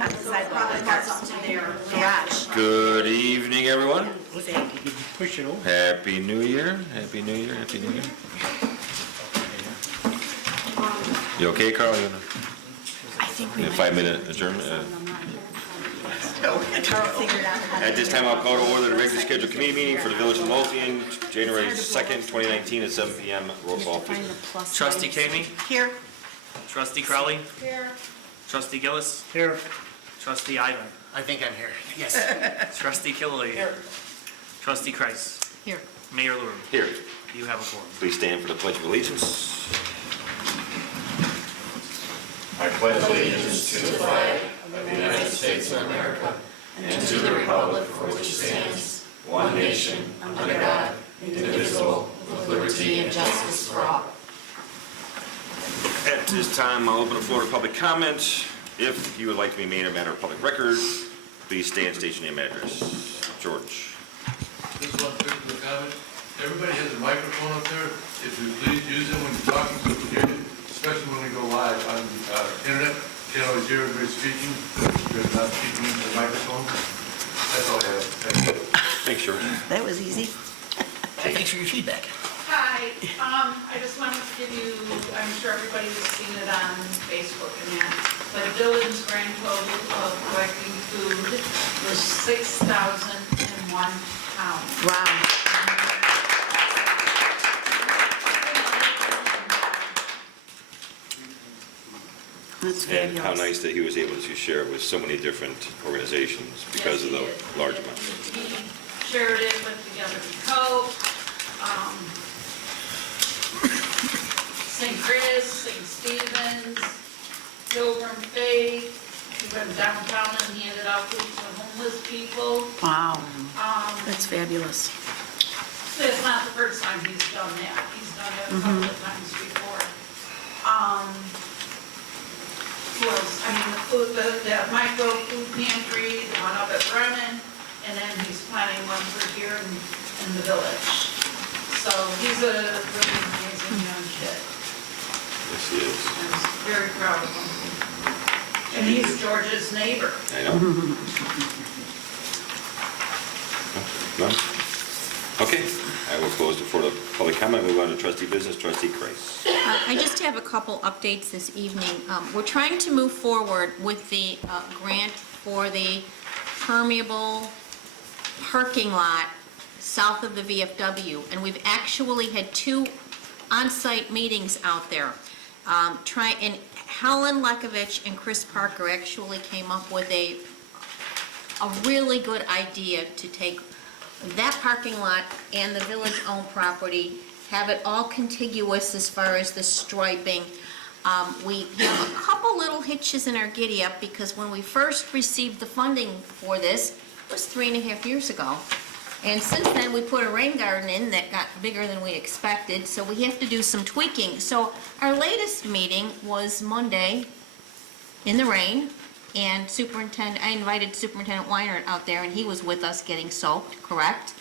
on the sidewalk, it goes up to their garage. Good evening, everyone. Push it over. Happy New Year. Happy New Year. Happy New Year. You okay, Carl? You I think we a might. 5-minute adjournment? Carl figured out how to. At this time, I'll call to order the regularly scheduled committee meeting for the Village of Midlothian, January 2nd, 2019 at 7 p.m. Roll call, please. Trustee Kamey? Here. Trustee Crowley? Here. Trustee Gillis? Here. Trustee Ivan? I think I'm here. Yes. Trustee Killelea? Here. Trustee Kreis? Here. Mayor LaRue? Here. You have a quorum. Please stand for the Pledge of Allegiance. I pledge allegiance to the flag of the United States of America and to the republic for which it stands, one nation, under God, indivisible, with liberty and justice for all. At this time, I'll open the floor to public comment. If you would like to be made a matter of public record, please stand, state your name and address. George. Just one quick comment. Everybody has a microphone up there. If you please use them when you're talking so we can hear you, especially when we go live on the internet. You can't always hear everybody speaking. You're not speaking into the microphone. That's all I have. Thank you. Thanks, George. That was easy. Thanks for your feedback. Hi, I just wanted to give you, I'm sure everybody has seen it on Facebook and that, but Dylan's grand total of collecting food was 6,001 pounds. Wow. That's And how fabulous. nice that he was able to share it with so many different organizations because of the large amount. He shared it with Together We Cope, St. Chris, St. Stephen's, Pilgrim Faith. He went downtown and handed out food to homeless people. Wow. Um, That's fabulous. It's not the first time he's done that. He's done it a couple of times before. Who else? I mean, the food, the micro food pantry, the one up at Brennan, and then he's planning one for here in the village. So he's a really amazing young kid. Yes, he is. I'm very proud of him. And he's George's neighbor. I know. No? Okay, I will close it for the public comment. Move on to trustee business. Trustee Kreis. I just have a couple updates this evening. We're trying to move forward with the grant for the permeable parking lot south of the VFW, and we've actually had 2 on-site meetings out there. And Helen Lekovich and Chris Parker actually came up with a really good idea to take that parking lot and the village-owned property, have it all contiguous as far as the striping. We have a couple little hitches in our giddy-up because when we first received the funding for this, it was 3.5 years ago. And since then, we put a rain garden in that got bigger than we expected, so we have to do some tweaking. So our latest meeting was Monday in the rain, and I invited Superintendent Weinert out there, and he was with us getting soaked, correct?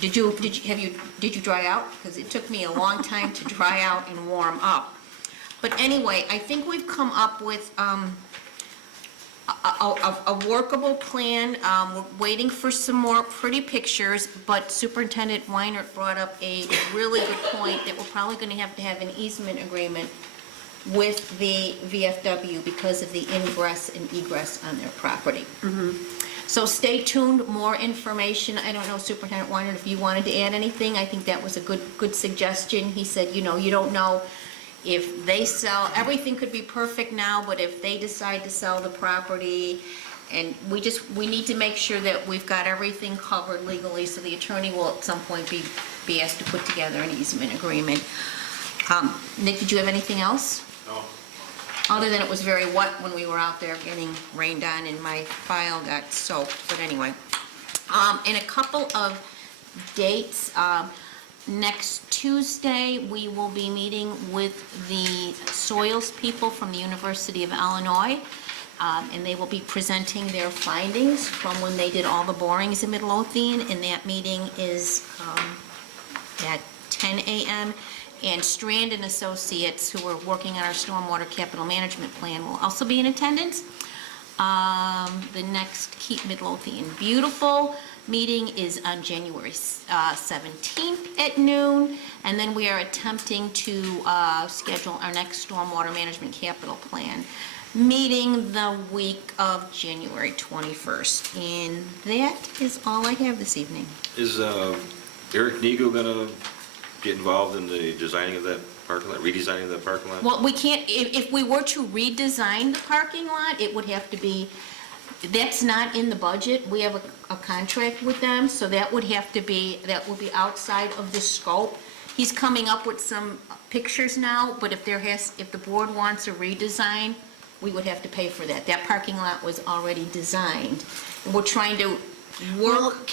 Did you dry out? Because it took me a long time to dry out and warm up. But anyway, I think we've come up with a workable plan. We're waiting for some more pretty pictures, but Superintendent Weinert brought up a really good point that we're probably going to have an easement agreement with the VFW because of the ingress and egress on their property. So stay tuned, more information. I don't know, Superintendent Weinert, if you wanted to add anything. I think that was a good suggestion. He said, you don't know if they sell, everything could be perfect now, but if they decide to sell the property, and we need to make sure that we've got everything covered legally, so the attorney will at some point be asked to put together an easement agreement. Nick, did you have anything else? No. Other than it was very wet when we were out there getting rained on and my file got soaked, but anyway. And a couple of dates. Next Tuesday, we will be meeting with the soils people from the University of Illinois, and they will be presenting their findings from when they did all the borings in Midlothian, and that meeting is at 10 a.m. And Strand and Associates, who are working on our stormwater capital management plan, will also be in attendance. The next Keep Midlothian Beautiful meeting is on January 17th at noon, and then we are attempting to schedule our next stormwater management capital plan meeting the week of January 21st. And that is all I have this evening. Is Eric Nego gonna get involved in the designing of that parking lot, redesigning of that parking lot? Well, we can't, if we were to redesign the parking lot, it would have to be, that's not in the budget. We have a contract with them, so that would have to be, that would be outside of the scope. He's coming up with some pictures now, but if the board wants a redesign, we would have to pay for that. That parking lot was already designed. And we're trying to Well, work,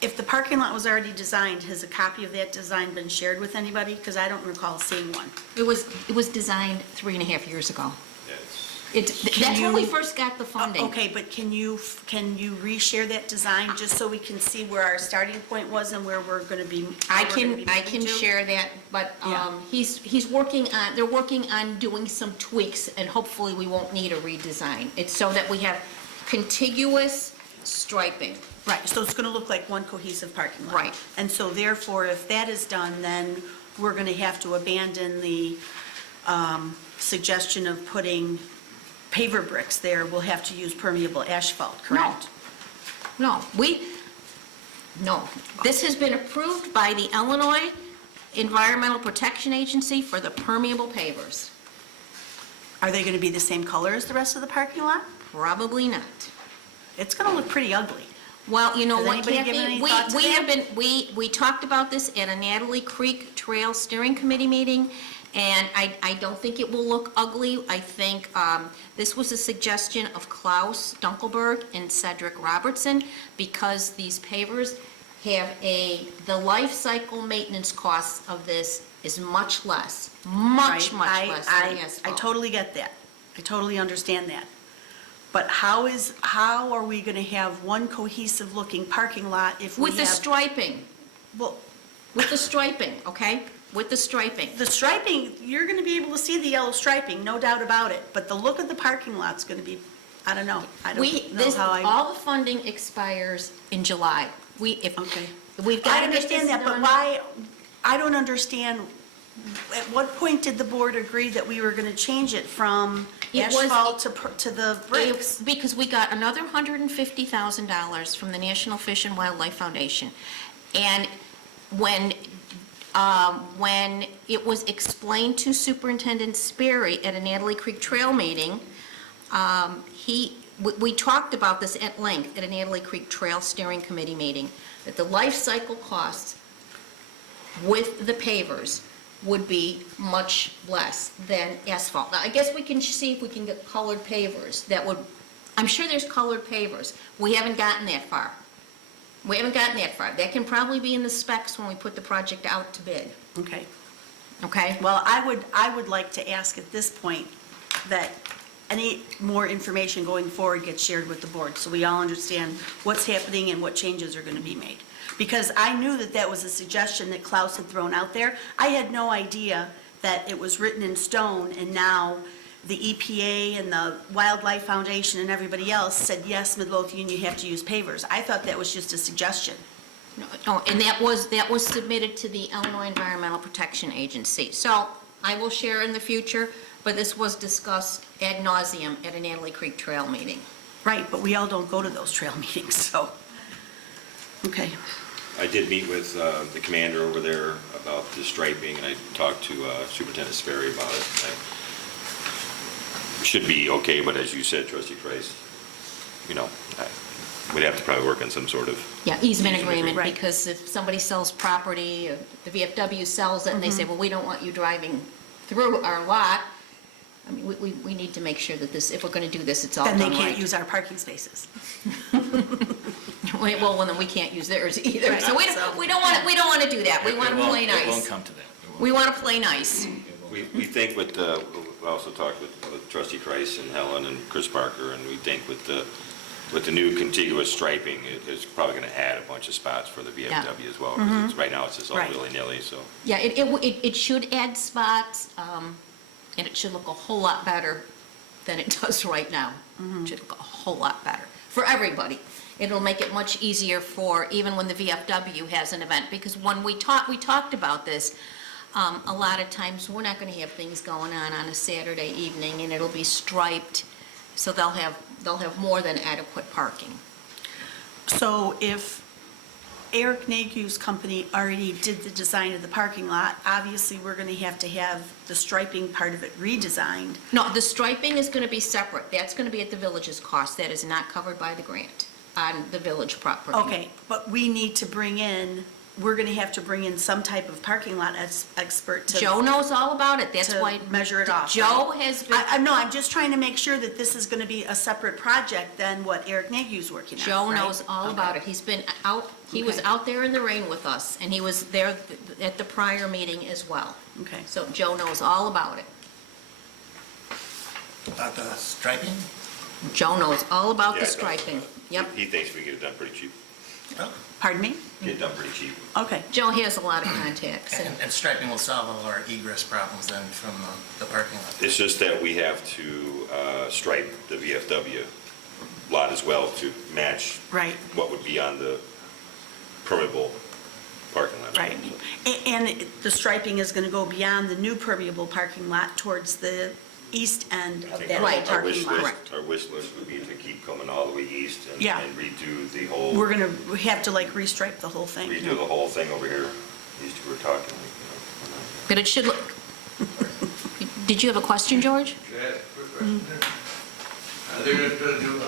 if the parking lot was already designed, has a copy of that design been shared with anybody? Because I don't recall seeing one. it was designed 3.5 years ago. Yes. That's when we you- first got the funding. Okay, but can you reshare that design, just so we can see where our starting point was and where we're gonna be? I where we're gonna can, be I moving can to? share that, but Yeah. he's working on, they're working on doing some tweaks, and hopefully we won't need a redesign. It's so that we have contiguous striping. Right, so it's gonna look like one cohesive parking lot. Right. And so therefore, if that is done, then we're gonna have to abandon the suggestion of putting paver bricks there. We'll have to use permeable asphalt, correct? No, this has been approved by the Illinois Environmental Protection Agency for the permeable pavers. Are they gonna be the same color as the rest of the parking lot? Probably not. It's gonna look pretty ugly. Well, you know Has what, anybody Kathy, given any thought to we have that? been, we talked about this at a Natalie Creek Trail Steering Committee meeting, and I don't think it will look ugly. I think this was a suggestion of Klaus Dunkelberg and Cedric Robertson, because these pavers have the life cycle maintenance costs of this is much less, much Right? less than the I asphalt. totally get that. I totally understand that. But how are we gonna have one cohesive looking parking lot if we have? With the striping, Well, with the striping, okay? With the striping. the striping, you're gonna be able to see the yellow striping, no doubt about it, but the look of the parking lot's gonna be, I don't know. I don't know how I. All the funding expires in July. Okay. We've got I to get this understand that, but done. why, I don't understand, at what point did the board agree that we were gonna change it from It was- asphalt to the bricks? It's because we got another $150,000 from the National Fish and Wildlife Foundation. And when it was explained to Superintendent Sperry at a Natalie Creek Trail meeting, we talked about this at length at a Natalie Creek Trail Steering Committee meeting, that the life cycle costs with the pavers would be much less than asphalt. Now, I guess we can see if we can get colored pavers that would, I'm sure there's colored pavers. We haven't gotten that far. That can probably be in the specs when we put the project out to bid, Okay. okay? Well, I would like to ask at this point that any more information going forward gets shared with the board, so we all understand what's happening and what changes are gonna be made. Because I knew that that was a suggestion that Klaus had thrown out there. I had no idea that it was written in stone, and now the EPA and the Wildlife Foundation and everybody else said, yes, Midlothian, you have to use pavers. I thought that was just a suggestion. No, and that was submitted to the Illinois Environmental Protection Agency. So I will share in the future, but this was discussed ad nauseum at a Natalie Creek Trail meeting. Right, but we all don't go to those trail meetings, so, okay. I did meet with the commander over there about the striping, and I talked to Superintendent Sperry about it. Should be okay, but as you said, Trustee Price, we'd have to probably work on some sort of. Yeah, easement Easement agreement, Right. because if somebody sells property, the VFW sells it, and they say, well, we don't want you driving through our lot, I mean, we need to make sure that this, if we're gonna do this, it's all Then done they right. can't use our parking spaces. Well, then we can't use theirs either, Right, so we so- don't wanna do that, we wanna play It won't nice. come to that. It won't. We wanna play nice. We think we also talked with Trustee Price and Helen and Chris Parker, and we think with the new contiguous striping, it's probably going to add a bunch of spots for the VFW as well, because right now it's just all Right. willy-nilly, so. Yeah, it should add spots, and it should look a whole lot better than it does right now. Should look a whole lot better for everybody. It'll make it much easier for, even when the VFW has an event, because when we talked about this, a lot of times, we're not gonna have things going on a Saturday evening, and it'll be striped, so they'll have more than adequate parking. So if Eric Nagy's company already did the design of the parking lot, obviously, we're going to have the striping part of it redesigned. No, the striping is gonna be separate. That's gonna be at the village's cost. That is not covered by the grant on the village property. Okay, but we need to we're going to have to bring in some type of parking lot expert to. Joe knows all about it. That's to why. measure it off, Joe right? has been. No, I'm just trying to make sure that this is going to be a separate project than what Eric Nagy's working on, Joe right? knows all about it. He's been out, he was Okay. out there in the rain with us, and he was there at the prior meeting as well. Okay. So Joe knows all about it. About the striping? Joe knows all about Yeah, the I know. striping. Yep. He thinks we get it done pretty cheap. Oh, Pardon me? Get it done pretty cheap. Okay. Joe has a lot of contacts. and striping will solve all our egress problems then from the parking lot. It's just that we have to stripe the VFW lot as well to match Right. what would be on the permeable parking lot. Right. And the striping is going to go beyond the new permeable parking lot towards the east end I of think that Right. our wish parking lot. list, our wish list would be to keep coming all the way east and Yeah. and redo the whole, We're going to have to like restripe the whole thing. redo the whole thing over here. These two were talking. But it should look, did you have a question, George? Can I ask a quick question there? Are they gonna do,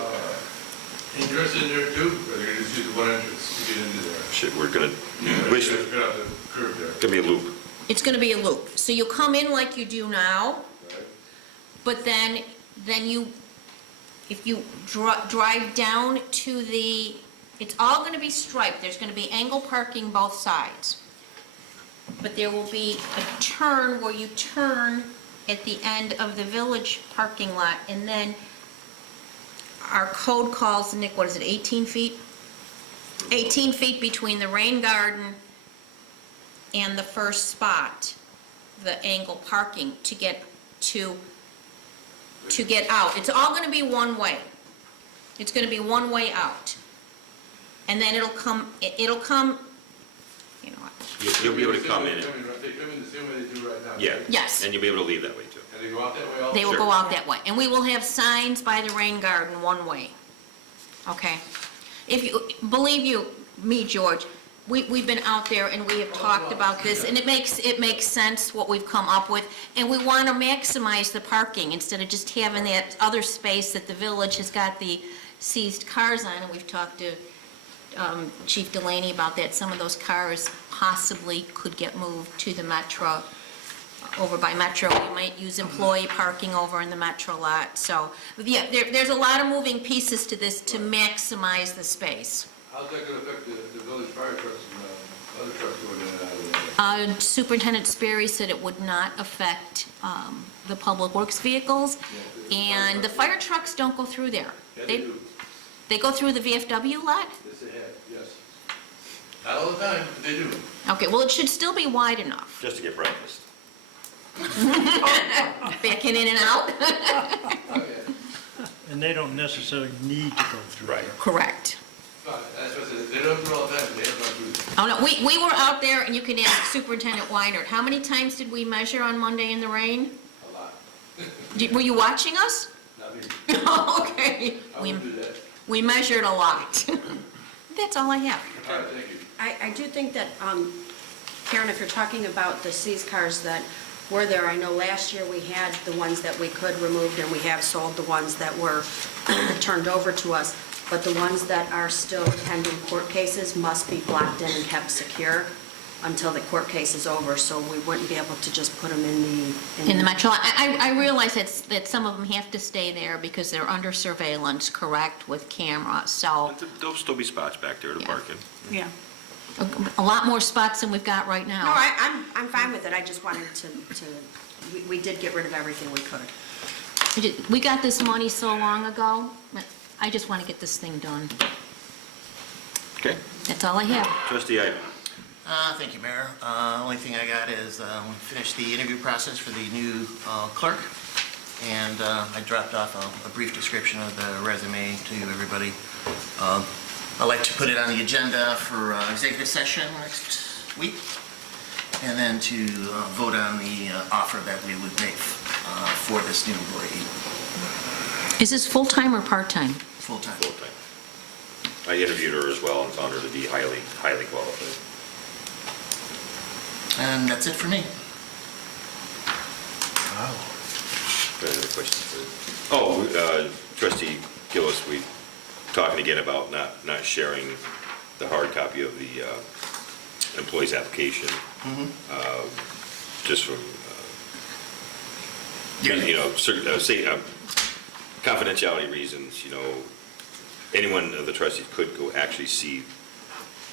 ingress in there too, or are they gonna just use the one entrance to get into there? Shit, we're gonna, Yeah, wish, just Cut out the curb there, gonna be a loop. It's gonna be a loop. So you'll come in like you do now, right? but then you, if you drive down to the, it's all gonna be striped. There's gonna be angle parking both sides. But there will be a turn where you turn at the end of the village parking lot, and then our code calls, Nick, what is it, 18 feet? 18 feet between the rain garden and the first spot, the angle parking to get out. It's all gonna be one way. It's gonna be one way out. And then it'll come, you know what? You'll be able to come in, They come in the same way they do right now. yeah. right? Yes. And you'll be able to leave that way too. And they go out that way also? They will Sure. go out that way. And we will have signs by the rain garden one way. Okay? If you, believe me, George, we've been out there and we have talked about this, and it makes sense what we've come up with. And we want to maximize the parking instead of just having that other space that the village has got the seized cars on. And we've talked to Chief Delaney about that. Some of those cars possibly could get moved to the Metro, over by Metro. We might use employee parking over in the Metro lot. So, yeah, there's a lot of moving pieces to this to maximize the space. How's that gonna affect the village fire trucks and other trucks going in and out of there? Superintendent Sperry said it would not affect the public works vehicles, and the fire trucks don't go through there. Yeah, they do. They go through the VFW lot? Yes, they have, yes. Not all the time, but they do. Okay, well, it should still be wide enough. Just to get breakfast. Backing in and out? Okay. And they don't necessarily need to go through Right. there. Correct. Fine, that's what I said, they don't do it all the time, but they have not do it. Oh, no, we were out there, and you can ask Superintendent Weinert, how many times did we measure on Monday in the rain? A lot. Were you watching us? Not me. Okay. I wouldn't do that. We measured a lot. That's all I have. All right, thank you. I do think that, Karen, if you're talking about the seized cars that were there, I know last year we had the ones that we could remove, and we have sold the ones that were turned over to us, but the ones that are still pending court cases must be blocked in and kept secure until the court case is over, so we wouldn't be able to just put them In the Metro, I realize that some of them have to stay there because they're under surveillance, correct, with camera, so But there'll still be spots back there to Yeah. park in. Yeah. a lot more spots than we've got right No, now. I'm fine with it, I just wanted to, we did get rid of everything we could. We got this money so long ago, but I just want to get this thing done. Okay. That's all I have. Trustee Ivan. Thank you, Mayor. Only thing I got is we finished the interview process for the new clerk. and I dropped off a brief description of the resume to everybody. I'd like to put it on the agenda for executive session next week, and then to vote on the offer that we would make for this new employee, Is this full-time or part-time? full-time. Full-time. I interviewed her as well and found her to be highly, highly qualified. And that's it for me. Any other questions? Trustee Gillis, we talking again about not sharing the hard copy of the employee's application. Just from, confidentiality reasons, anyone of the trustees could go actually see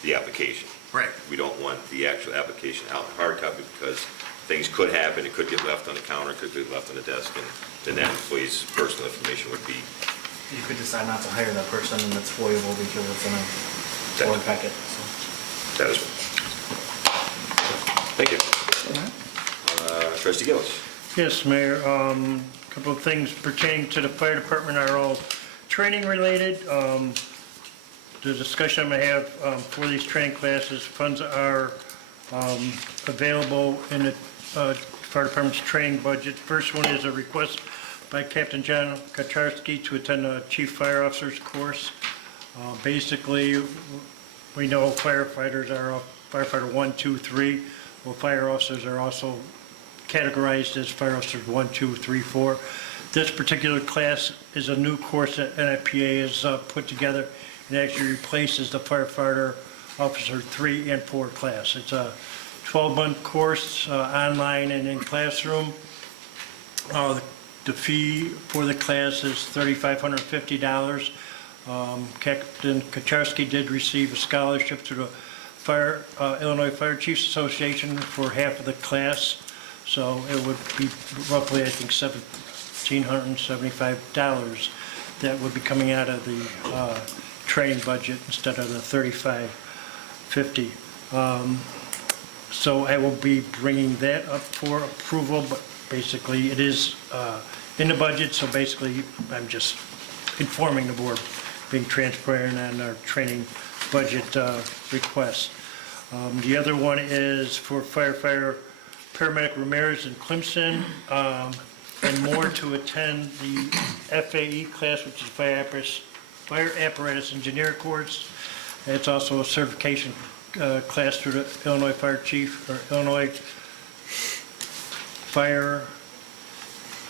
the application. Right. We don't want the actual application out in hard copy because things could happen, it could get left on the counter, could get left on the desk, and then that employee's personal information would be. You could decide not to hire that person, and it's voidable because it's in a board packet, so. That is. Thank you. Trustee Gillis. Yes, Mayor, a couple of things pertaining to the fire department are all training related. The discussion I'm going to have for these training classes, funds are available in the fire department's training budget. First one is a request by Captain John Kacharski to attend a chief fire officer's course. Basically, we know firefighters are firefighter 1, 2, 3. Well, fire officers are also categorized as fire officers 1, 2, 3, 4. This particular class is a new course that NFPA has put together and actually replaces the firefighter officer 3 and 4 class. It's a 12-month course, online and in classroom. The fee for the class is $3,550. Captain Kacharski did receive a scholarship through the Illinois Fire Chiefs Association for half of the class, so it would be roughly, I think, $1,775 that would be coming out of the training budget instead of the $3,550. So I will be bringing that up for approval, but basically it is in the budget, so basically I'm just informing the board, being transparent on our training budget request. The other one is for firefighter paramedic Ramirez and Clemson, and more to attend the FAE class, which is Fire Apparatus Engineer course. It's also a certification class through the Illinois Fire Chief, or Illinois Fire,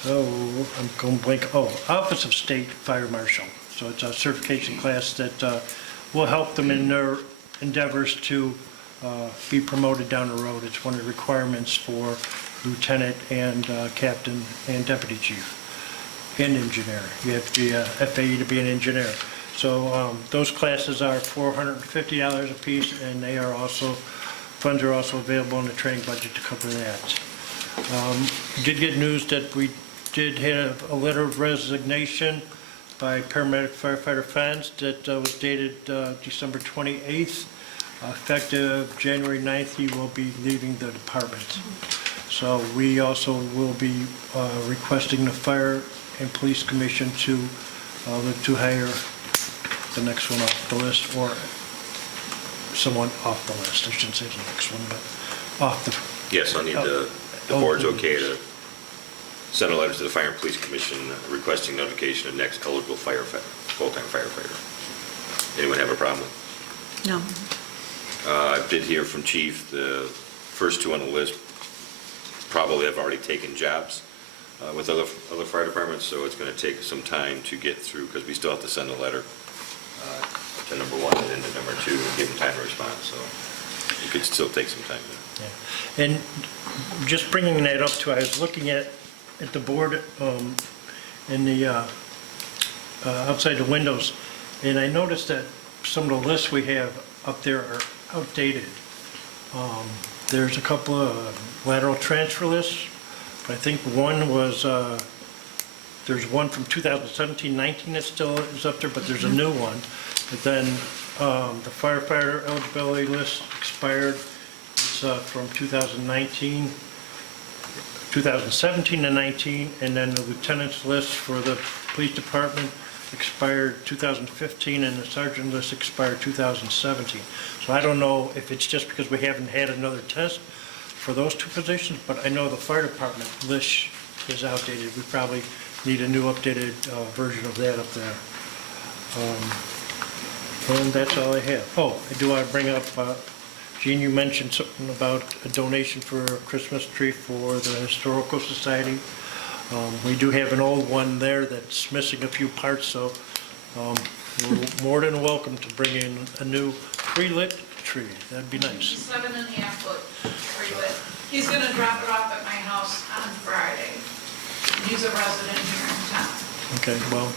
I'm going blank, Office of State Fire Marshal. So it's a certification class that will help them in their endeavors to be promoted down the road. It's one of the requirements for lieutenant and captain and deputy chief and engineer. You have to be a FAE to be an engineer. So those classes are $450 a piece, and they are also, funds are also available in the training budget to cover that. We did get news that we did have a letter of resignation by paramedic firefighter Fans that was dated December 28th. Effective January 9th, he will be leaving the department. So we also will be requesting the Fire and Police Commission to look to hire the next one off the list, or someone off the list. I shouldn't say the next one, but off the... Yes, I'll need the board's okay to send a letter to the Fire and Police Commission requesting notification of next eligible full-time firefighter. Anyone have a problem? No. I did hear from Chief, the first two on the list probably have already taken jobs with other fire departments, so it's going to take some time to get through, because we still have to send a letter to number one and then to number two and give them time to respond, so it could still take some time. Yeah. And just bringing that up too, I was looking at the board in the outside the windows, and I noticed that some of the lists we have up there are outdated. There's a couple of lateral transfer lists, but I think one was, there's one from 2017-19 that still is up there, but there's a new one. But then the firefighter eligibility list expired. It's from 2019. 2017 and 19, and then the lieutenant's list for the police department expired 2015, and the sergeant list expired 2017. So I don't know if it's just because we haven't had another test for those two positions, but I know the fire department list is outdated. We probably need a new updated version of that up there. And that's all I have. Oh, I do want to bring up, Gene, you mentioned something about a donation for a Christmas tree for the Historical Society. We do have an old one there that's missing a few parts, so we're more than welcome to bring in a new pre-lit tree. That'd be nice. 7.5 foot pre-lit. He's gonna drop it off at my house on Friday. He's a resident here in town. Okay, well,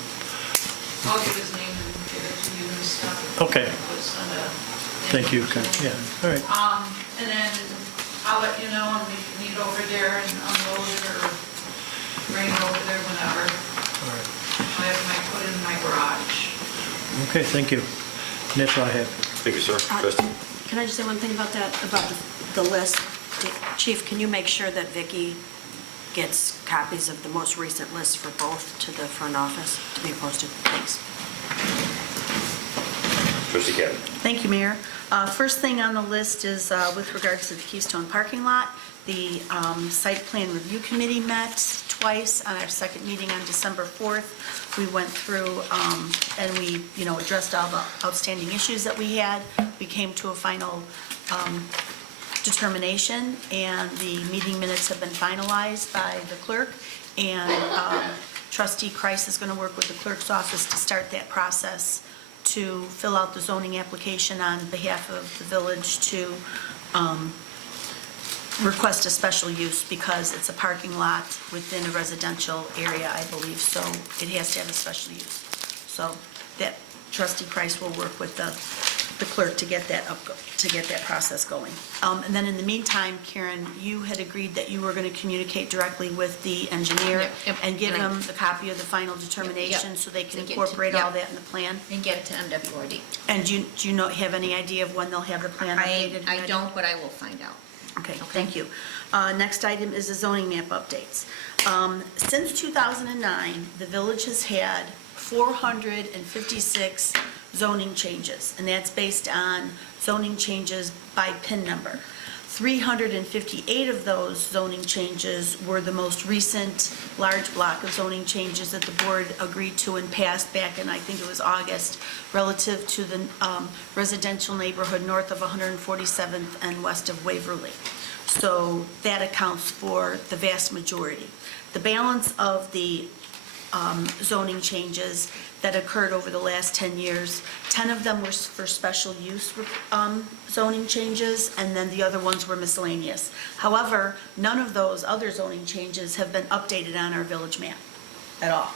I'll give his name and give it to you and stuff. Okay. I'll send a- thank you. Okay, yeah, all right. And then I'll let you know, and we can meet over there and unload it or bring it over there whenever. All right. I have my, put in my garage. Okay, thank you. And that's all I have. Thank you, sir. Trustee? Can I just say one thing about that, about the list? Chief, can you make sure that Vicki gets copies of the most recent list for both to the front office to be posted? Thanks. Trustee Kevin? Thank you, Mayor. First thing on the list is with regards to the Keystone parking lot. The Site Plan Review Committee met twice on our second meeting on December 4th. We went through and we, addressed all the outstanding issues that we had. We came to a final determination, and the meeting minutes have been finalized by the clerk, and Trustee Kreis is going to work with the clerk's office to start that process to fill out the zoning application on behalf of the village to request a special use because it's a parking lot within a residential area, I believe, so it has to have a special use. So that Trustee Kreis will work with the clerk to get that process going. And then in the meantime, Karen, you had agreed that you were going to communicate directly with the engineer Yep, and give and I- them the copy of the final determination so they can To get to- incorporate all yep. that in the plan. And get it to MWRD. And do you have any idea of when they'll have the plan updated? and I ready? don't, but I will find out. Okay, thank you. Next item is the zoning map updates. Since 2009, the village has had 456 zoning changes, and that's based on zoning changes by PIN number. 358 of those zoning changes were the most recent large block of zoning changes that the board agreed to and passed back in, I think it was August, relative to the residential neighborhood north of 147th and west of Waverly. So that accounts for the vast majority. The balance of the zoning changes that occurred over the last 10 years, 10 of them were for special use zoning changes, and then the other ones were miscellaneous. However, none of those other zoning changes have been updated on our village map at all.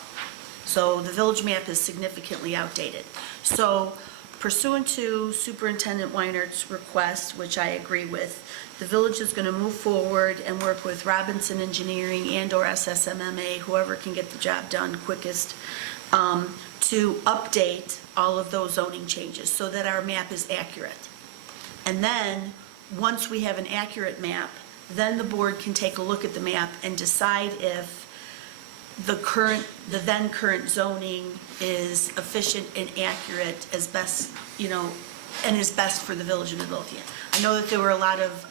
So the village map is significantly outdated. So pursuant to Superintendent Weinert's request, which I agree with, the village is going to move forward and work with Robinson Engineering and/or SSMMA, whoever can get the job done quickest, to update all of those zoning changes so that our map is accurate. And then, once we have an accurate map, then the board can take a look at the map and decide if the then current zoning is efficient and accurate as best, and is best for the village of Midlothian. I know that there were a lot of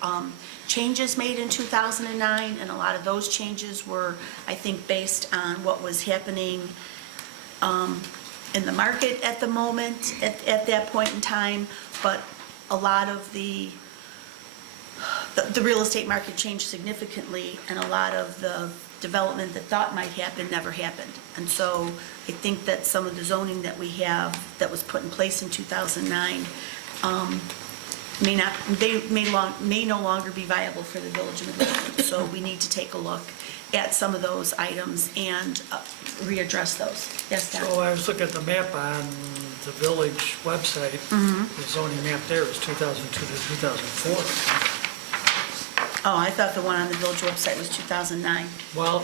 changes made in 2009, and a lot of those changes were, I think, based on what was happening in the market at the moment, at that point in time, but a lot of the real estate market changed significantly, and a lot of the development that thought might happen never happened. And so I think that some of the zoning that we have that was put in place in 2009 may no longer be viable for the village of Midlothian. So we need to take a look at some of those items and readdress those. Yes, Don? So I was looking at the map on the village website. The zoning map there is 2002 to 2004. Oh, I thought the one on the village website was 2009. Well,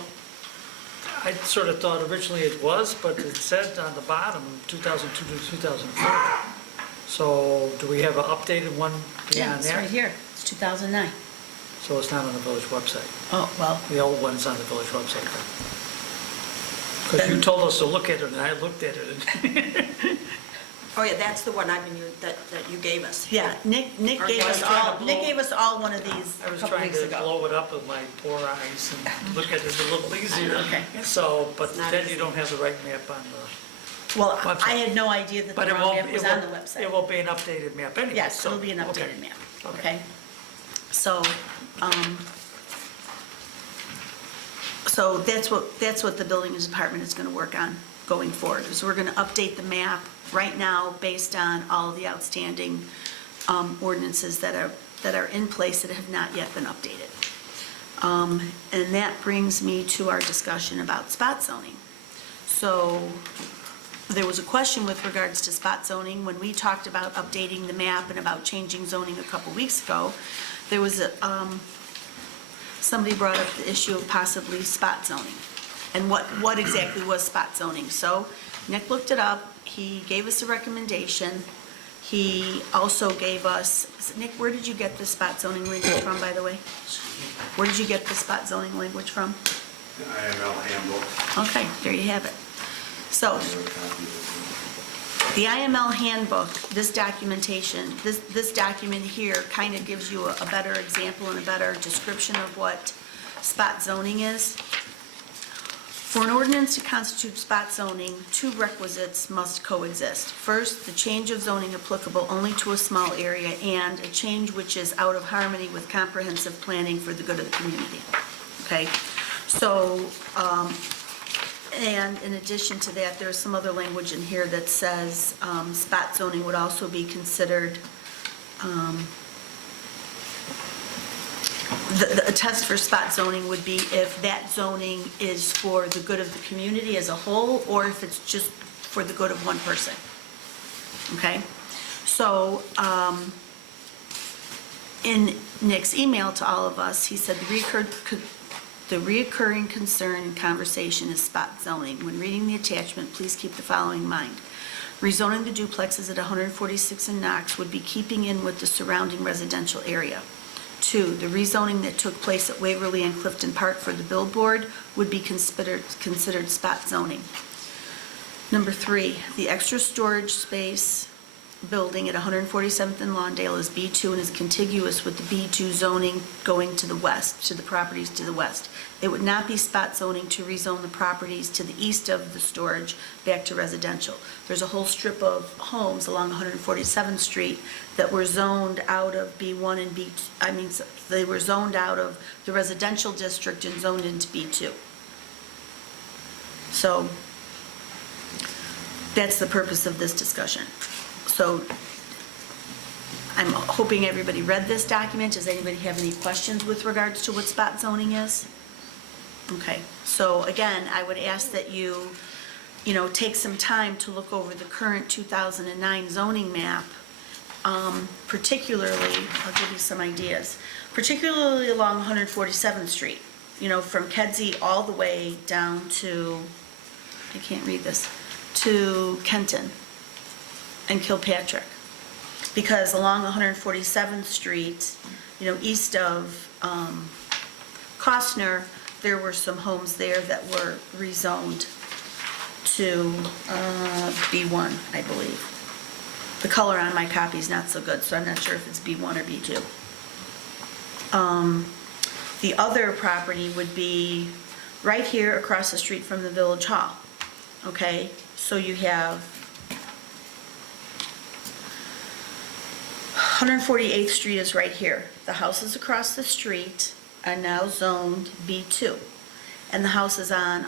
I sort of thought originally it was, but it said on the bottom, 2002 to 2004. So do we have an updated one Yeah, beyond it's that? right here. It's 2009. so it's not on the village website. Oh, well, The old one's on the village website. Because you told us to look at it, and I looked at it, and Oh, yeah, that's the one I've been, that you gave us. yeah, Nick Or gave was us I trying all, to Nick blow- gave us all one of these I a was couple trying weeks to ago. blow it up with my poor eyes and look at it a little easier. Okay. So, but It's not then easy. you don't have the right map on the, Well, website. I had no idea that the but it wrong won't, map was it on the will, website. it will be an updated map anyway. Yes, so- it'll be an okay. updated map, Okay. okay? So, so that's what the building department is gonna work on going forward, is we're gonna update the map right now based on all the outstanding ordinances that are in place that have not yet been updated. And that brings me to our discussion about spot zoning. So, there was a question with regards to spot zoning. When we talked about updating the map and about changing zoning a couple weeks ago, there was somebody brought up the issue of possibly spot zoning. And what exactly was spot zoning? So Nick looked it up, he gave us a recommendation. He also gave us, Nick, where did you get the spot zoning language from, by the way? Where did you get the spot zoning language from? The IML handbook. Okay, there you have it. So, the IML handbook, this documentation, this document here kind of gives you a better example and a better description of what spot zoning is. For an ordinance to constitute spot zoning, two requisites must coexist. First, the change of zoning applicable only to a small area, and a change which is out of harmony with comprehensive planning for the good of the community. Okay? So, and in addition to that, there's some other language in here that says spot zoning would also be considered, a test for spot zoning would be if that zoning is for the good of the community as a whole, or if it's just for the good of one person. Okay? So, in Nick's email to all of us, he said the reoccurring concern in conversation is spot zoning. When reading the attachment, please keep the following in mind. Rezoning the duplexes at 146 in Knox would be keeping in with the surrounding residential area. 2, the rezoning that took place at Waverly and Clifton Park for the billboard would be considered spot zoning. Number 3, the extra storage space building at 147th and Lawndale is B2 and is contiguous with the B2 zoning going to the west, to the properties to the west. It would not be spot zoning to rezone the properties to the east of the storage back to residential. There's a whole strip of homes along 147th Street that were zoned out of B1 and B2, they were zoned out of the residential district and zoned into B2. So, that's the purpose of this discussion. So, I'm hoping everybody read this document. Does anybody have any questions with regards to what spot zoning is? Okay, so again, I would ask that you take some time to look over the current 2009 zoning map, particularly, I'll give you some ideas, particularly along 147th Street, from Kedzie all the way down to, I can't read this, to Kenton and Kilpatrick. Because along 147th Street, east of Costner, there were some homes there that were rezoned to B1, I believe. The color on my copy is not so good, so I'm not sure if it's B1 or B2. The other property would be right here across the street from the Village Hall. Okay, so you have 148th Street is right here. The houses across the street are now zoned B2. And the houses on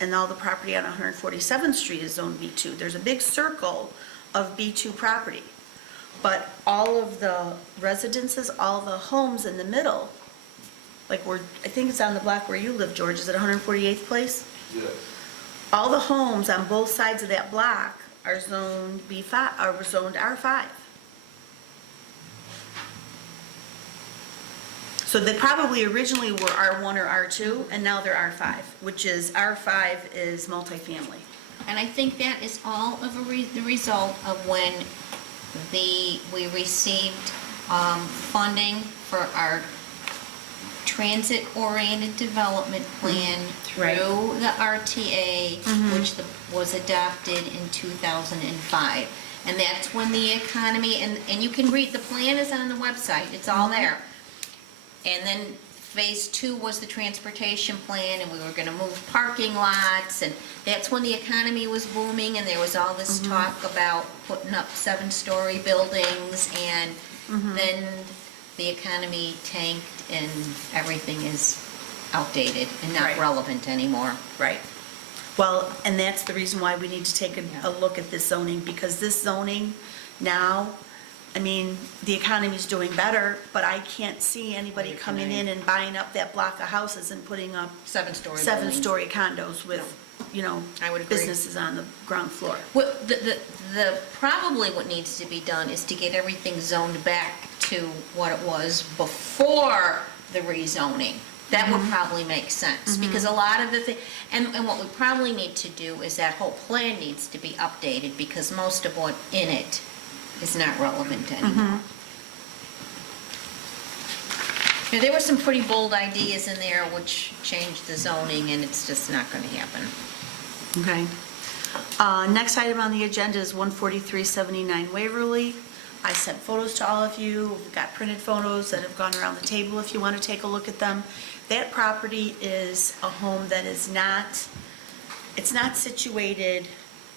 and all the property on 147th Street is zoned B2. There's a big circle of B2 property. But all of the residences, all the homes in the middle, like I think it's on the block where you live, George, is it 148th Place? Yes. All the homes on both sides of that block are zoned B5, are zoned R5. So they probably originally were R1 or R2, and now they're R5, which is, R5 is multifamily. And I think that is all of the result of when we received funding for our transit-oriented development plan Right. through the RTA, which was adopted in 2005. And that's when the economy, and you can read, the plan is on the website, it's all there. And then phase 2 was the transportation plan, and we were gonna move parking lots, and that's when the economy was booming, and there was all this talk about putting up 7-story buildings, and then the economy tanked, and everything is outdated and not Right. relevant anymore. Right. Well, and that's the reason why we need to take a look at this zoning, because this zoning now, I mean, the economy's doing better, but I can't see anybody coming in and buying up that block of houses and putting up 7-story buildings. 7-story condos with, you know, I would agree. businesses on the ground floor. Well, probably what needs to be done is to get everything zoned back to what it was before the rezoning. That would probably make sense, because a lot of the and what we probably need to do is that whole plan needs to be updated, because most of what in it is not relevant anymore. Now, there were some pretty bold ideas in there which changed the zoning, and it's just not gonna happen. Okay. Next item on the agenda is 14379 Waverly. I sent photos to all of you. We've got printed photos that have gone around the table if you want to take a look at them. That property is a home that is not, it's not situated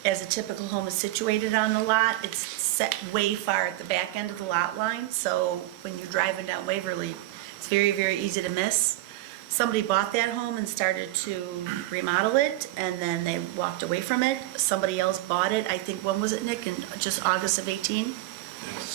as a typical home is situated on the lot. It's set way far at the back end of the lot line, so when you're driving down Waverly, it's very, very easy to miss. Somebody bought that home and started to remodel it, and then they walked away from it. Somebody else bought it, I think, when was it, Nick? In just August of 18?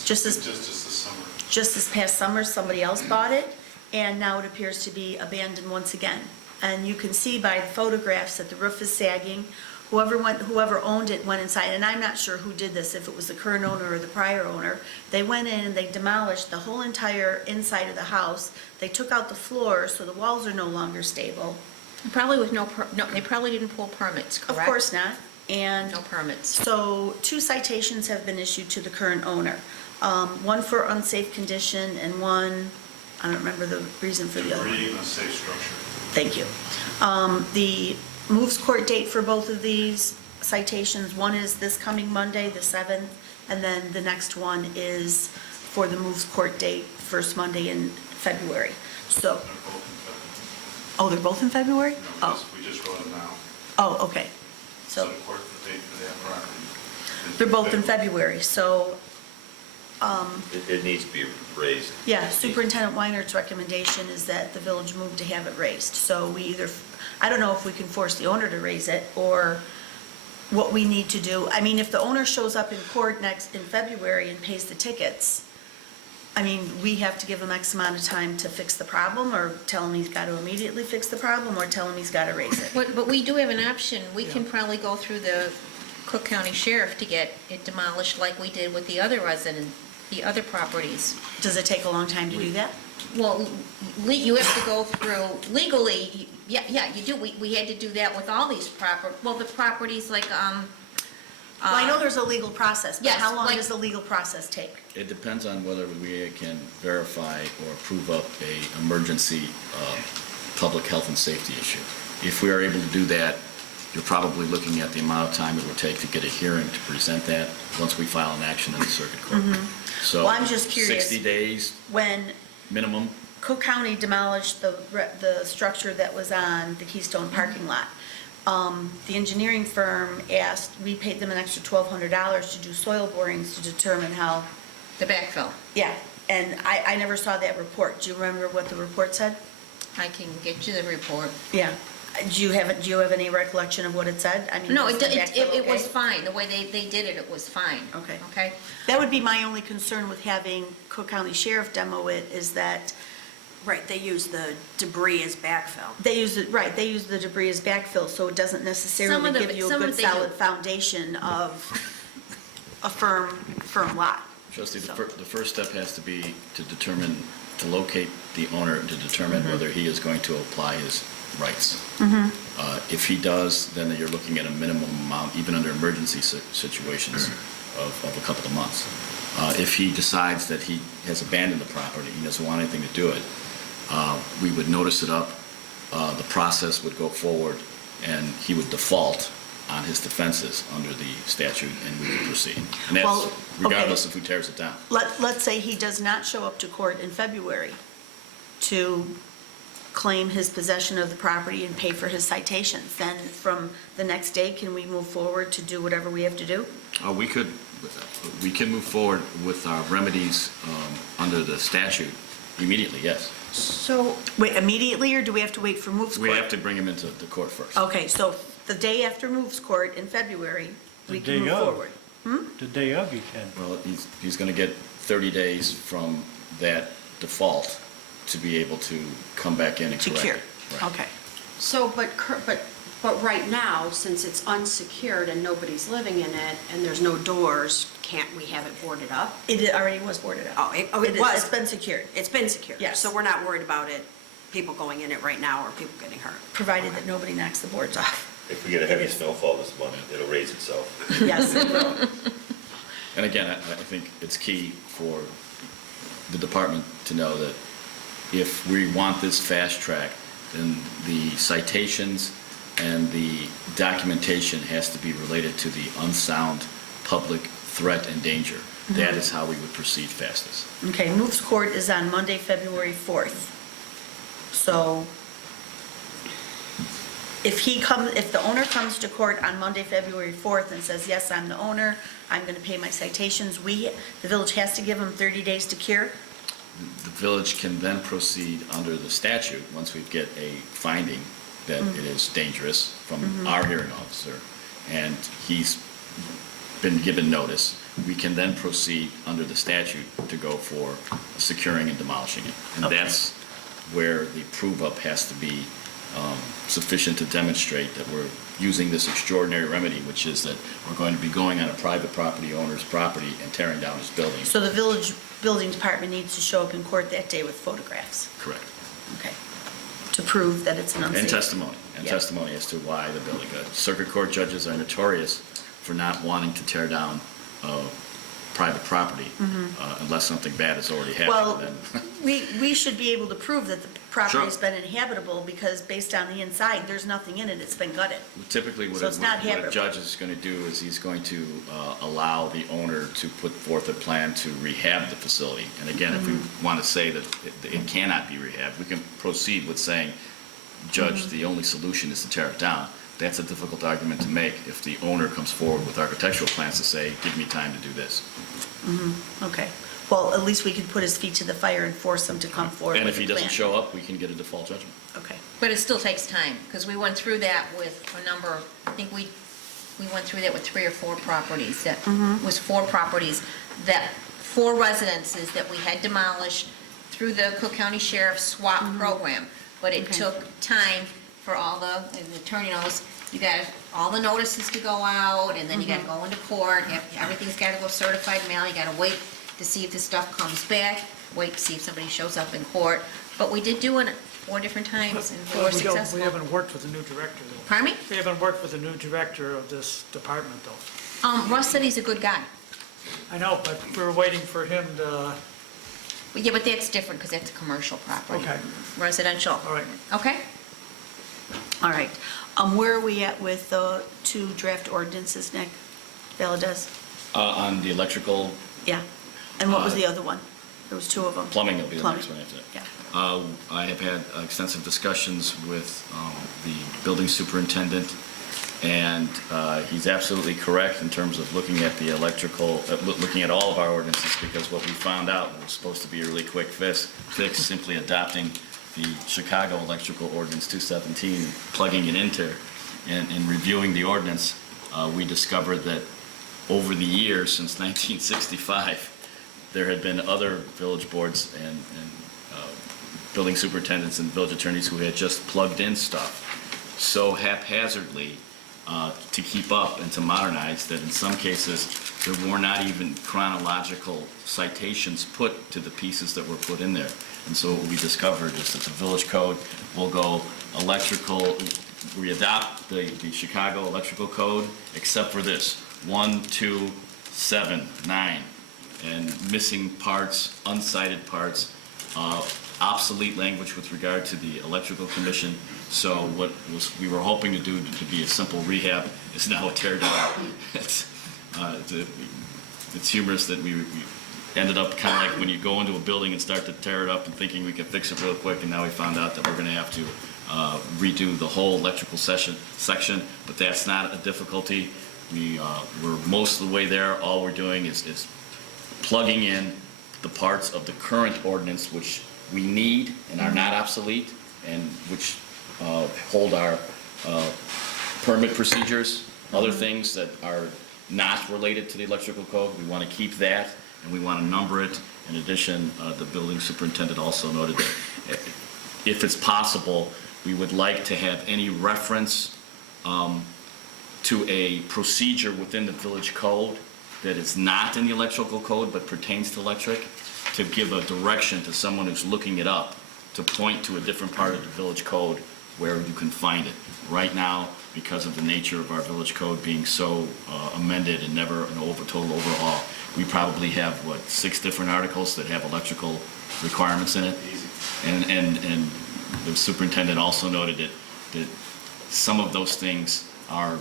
Just this summer. Just this past summer, somebody else bought it, and now it appears to be abandoned once again. And you can see by the photographs that the roof is sagging. Whoever owned it went inside, and I'm not sure who did this, if it was the current owner or the prior owner. They went in and they demolished the whole entire inside of the house. They took out the floor, so the walls are no longer stable. Probably with no, they probably didn't pull permits, correct? Of course not. And No permits. so 2 citations have been issued to the current owner. One for unsafe condition and one, I don't remember the reason for the other one. Debris and unsafe structure. Thank you. The moves court date for both of these citations, one is this coming Monday, the 7th, and then the next one is for the moves court date, first Monday in February. So, They're both in February. oh, they're both in February? No, Oh, we just wrote them now. oh, okay. So So the court date for that property. is they're both in February, so, It needs to be raised. yeah, Superintendent Weinert's recommendation is that the village move to have it raised. So we either, I don't know if we can force the owner to raise it, or what we need to do. I mean, if the owner shows up in court in February and pays the tickets, I mean, we have to give him X amount of time to fix the problem, or tell him he's got to immediately fix the problem, or tell him he's got to raise it. But we do have an option. We can probably go through the Cook County Sheriff to get it demolished like we did with the other the other properties. Does it take a long time to do that? Well, you have to go through, legally, yeah, you do. We had to do that with all these the properties like, Well, I know there's a legal process, but Yes, how long like- does the legal process take? It depends on whether we can verify or prove up a emergency public health and safety issue. If we are able to do that, you're probably looking at the amount of time it would take to get a hearing to present that once we file an action in the circuit court. So Well, I'm just curious. 60 days When minimum. Cook County demolished the structure that was on the Keystone parking lot. The engineering firm asked, we paid them an extra $1,200 to do soil borings to determine how, the backfill. yeah, and I never saw that report. Do you remember what the report said? I can get you the report. Yeah. Do you have any recollection of what it said? I mean, No, was it the backfill it was okay? fine. The way they did it, it was fine. Okay. Okay? That would be my only concern with having Cook County Sheriff demo it, is that Right, they use the debris as backfill. they use it, right, they use the debris as backfill, so it doesn't necessarily them- give you a some good of they do. solid foundation of a firm lot. Trustee, the So- first step has to be to determine, to locate the owner, to determine whether he is going to apply his rights. If he does, then you're looking at a minimum amount, even under emergency situations, of a couple of months. If he decides that he has abandoned the property, he doesn't want anything to do it, We would notice it up, the process would go forward, and he would default on his defenses under the statute, and we could proceed. And Well, that's okay. regardless of who tears it down. Let's say he does not show up to court in February to claim his possession of the property and pay for his citations. Then from the next day, can we move forward to do whatever we have to do? We can move forward with our remedies under the statute immediately, yes. So, Wait, immediately, or do we have to wait for moves We court? have to bring him into the court first. Okay, so the day after moves court in February, we The can move day of. forward. The day of you can. Well, he's going to get 30 days from that default to be able to come back in and To correct cure, it. Right. okay. so, but right now, since it's unsecured and nobody's living in it, and there's no doors, can't we have it boarded up? It already was boarded up. Oh, it is- was? It's been secured, It's been secured? Yes. So we're not worried about it, people going in it right now or people getting hurt? provided that nobody knocks the boards off. If we get a heavy snowfall this month, it'll raise itself. Yes, it will. And again, I think it's key for the department to know that if we want this fast track, then the citations and the documentation has to be related to the unsound public threat and danger. That is how we would proceed fastest. Okay, moves court is on Monday, February 4th. So if the owner comes to court on Monday, February 4th and says, yes, I'm the owner, I'm going to pay my citations, the village has to give him 30 days to cure? The village can then proceed under the statute, once we get a finding that it is dangerous from our hearing officer, and he's been given notice, we can then proceed under the statute to go for securing and demolishing it. And Okay. that's where the prove-up has to be sufficient to demonstrate that we're using this extraordinary remedy, which is that we're going to be going on a private property owner's property and tearing down his building. So the village building department needs to show up in court that day with photographs, Correct. okay, to prove that it's an unsafe. And testimony, Yeah. testimony as to why the building. Circuit court judges are notorious for not wanting to tear down private property unless something bad has already happened. Well, Then- we should be able to prove that the property's Sure. been inhabitable, because based on the inside, there's nothing in it, it's been gutted. Typically, what So it's not a habitable. judge is going to do is he's going to allow the owner to put forth a plan to rehab the facility. And again, if we want to say that it cannot be rehabbed, we can proceed with saying, Judge, the only solution is to tear it down. That's a difficult argument to make if the owner comes forward with architectural plans to say, give me time to do this. Okay, well, at least we could put his feet to the fire and force him to come forward And with if he a doesn't plan. show up, we can get a default judgment. Okay, But it still takes time, because we went through that with a number, I think we went through that with 3 or 4 properties, that was 4 properties, that 4 residences that we had demolished through the Cook County Sheriff's SWAP program. But it Okay. took time for all and the attorney knows, you got all the notices to go out, and then you gotta go into court, everything's gotta go certified mail, you gotta wait to see if the stuff comes back, wait to see if somebody shows up in court. But we did do it 4 different times, and we were successful. We haven't worked with the new director, though. Pardon me? We haven't worked with the new director of this department, though. Russ said he's a good guy. I know, but we're waiting for him to, Yeah, but that's different, because that's a commercial property. Okay. Residential. all right. Okay? all right. Where are we at with the 2 draft ordinances, Nick? Valadez? On the electrical, Yeah. And what was the other one? There was 2 of them. plumbing will be the Plumbing. next one after that. Yeah. I have had extensive discussions with the building superintendent, and he's absolutely correct in terms of looking at the electrical, looking at all of our ordinances, because what we found out was supposed to be a really quick fix, simply adopting the Chicago Electrical Ordinance 217, plugging it into, and reviewing the ordinance, we discovered that over the years, since 1965, there had been other village boards and building superintendents and village attorneys who had just plugged in stuff so haphazardly to keep up and to modernize that in some cases there were not even chronological citations put to the pieces that were put in there. And so what we discovered is that the village code will go electrical, we adopt the Chicago electrical code except for this, 1, 2, 7, 9, and missing parts, unsighted parts. obsolete language with regard to the electrical commission. So what we were hoping to do to be a simple rehab is now a tear down. It's humorous that we ended up kind of like when you go into a building and start to tear it up and thinking we can fix it real quick, and now we found out that we're going to have to redo the whole electrical section, but that's not a difficulty. We're most of the way there. All we're doing is plugging in the parts of the current ordinance which we need and are not obsolete, and which hold our permit procedures, other things that are not related to the electrical code. We want to keep that, and we want to number it. In addition, the building superintendent also noted that if it's possible, we would like to have any reference to a procedure within the village code that is not in the electrical code but pertains to electric, to give a direction to someone who's looking it up, to point to a different part of the village code where you can find it. Right now, because of the nature of our village code being so amended and never an total overhaul, we probably have, 6 different articles that have electrical requirements in it. And the superintendent also noted that some of those things are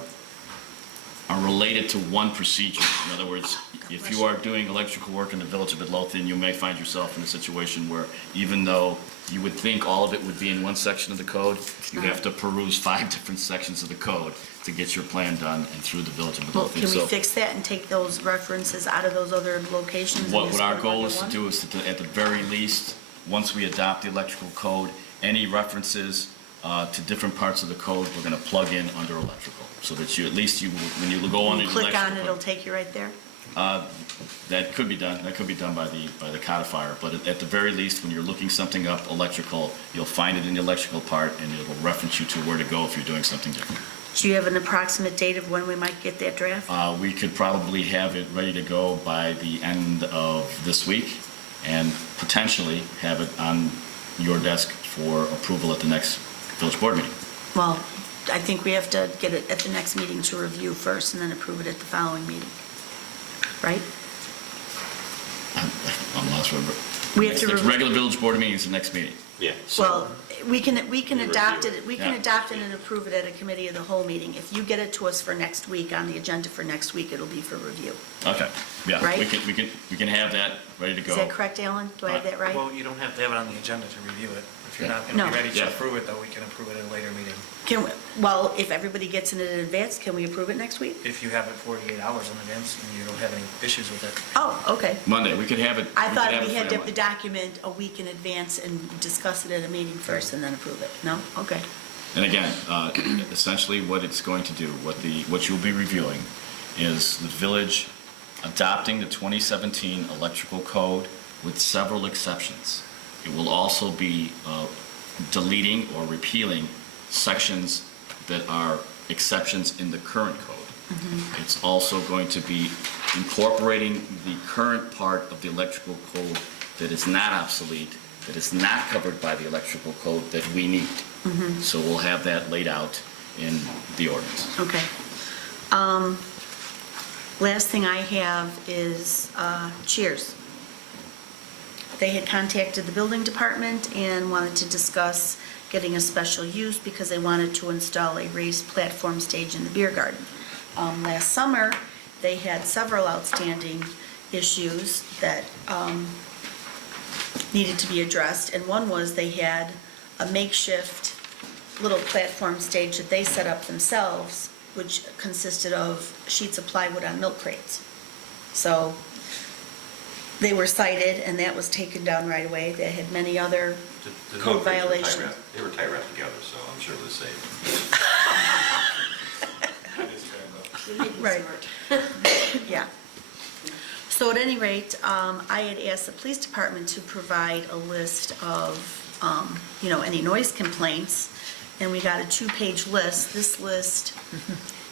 related to one procedure. In other words, if you are doing electrical work in the village of Midlothian, you may find yourself in a situation where even though you would think all of it would be in one section of the code, you have to peruse 5 different sections of the code to get your plan done and through the village of Well, Midlothian. can we fix that and take those references out of those other locations? and What just our put them goal under is to one? do is to, at the very least, once we adopt the electrical code, any references to different parts of the code, we're going to plug in under electrical, so that you, at least when you go under the electrical Click on it, code. it'll take you right there? That could be done. That could be done by the codifier. But at the very least, when you're looking something up electrical, you'll find it in the electrical part, and it will reference you to where to go if you're doing something different. Do you have an approximate date of when we might get that draft? We could probably have it ready to go by the end of this week, and potentially have it on your desk for approval at the next village board meeting. Well, I think we have to get it at the next meeting to review first and then approve it at the following meeting. Right? I'm lost for We have to the review. regular village board meeting is the next meeting. Yeah. Well, we can review adopt it. it, we can Yeah. adopt it and approve it at a committee of the whole meeting. If you get it to us for next week, on the agenda for next week, it'll be for review. Okay, yeah, Right? we can have that ready to go. Is that correct, Alan? Do I have that right? Well, you don't have to have it on the agenda to review it. If you're not going No. to be ready to Yeah. approve it, though, we can approve it at a later meeting. Well, if everybody gets in in advance, can we approve it next week? If you have it 48 hours in advance and you don't have any issues with it. Oh, okay. Monday, we could have it. I thought could have we it had for to have the Monday. document a week in advance and discuss it at a meeting first and then approve it. No? Okay. And again, essentially what it's going to do, what you'll be reviewing is the village adopting the 2017 electrical code with several exceptions. It will also be deleting or repealing sections that are exceptions in the current code. It's also going to be incorporating the current part of the electrical code that is not obsolete, that is not covered by the electrical code that we need. So we'll have that laid out in the ordinance. Okay. Last thing I have is Cheers. They had contacted the building department and wanted to discuss getting a special use because they wanted to install a raised platform stage in the beer garden. Last summer, they had several outstanding issues that needed to be addressed, and one was they had a makeshift little platform stage that they set up themselves, which consisted of sheets of plywood on milk crates. So they were cited, and that was taken down right away. They had many other The code milk crates were tie violations. wrapped. They were tie wrapped together, so I'm sure it was safe. You may be Right. smart. Yeah. So at any rate, I had asked the police department to provide a list of, any noise complaints, and we got a 2-page list. This list,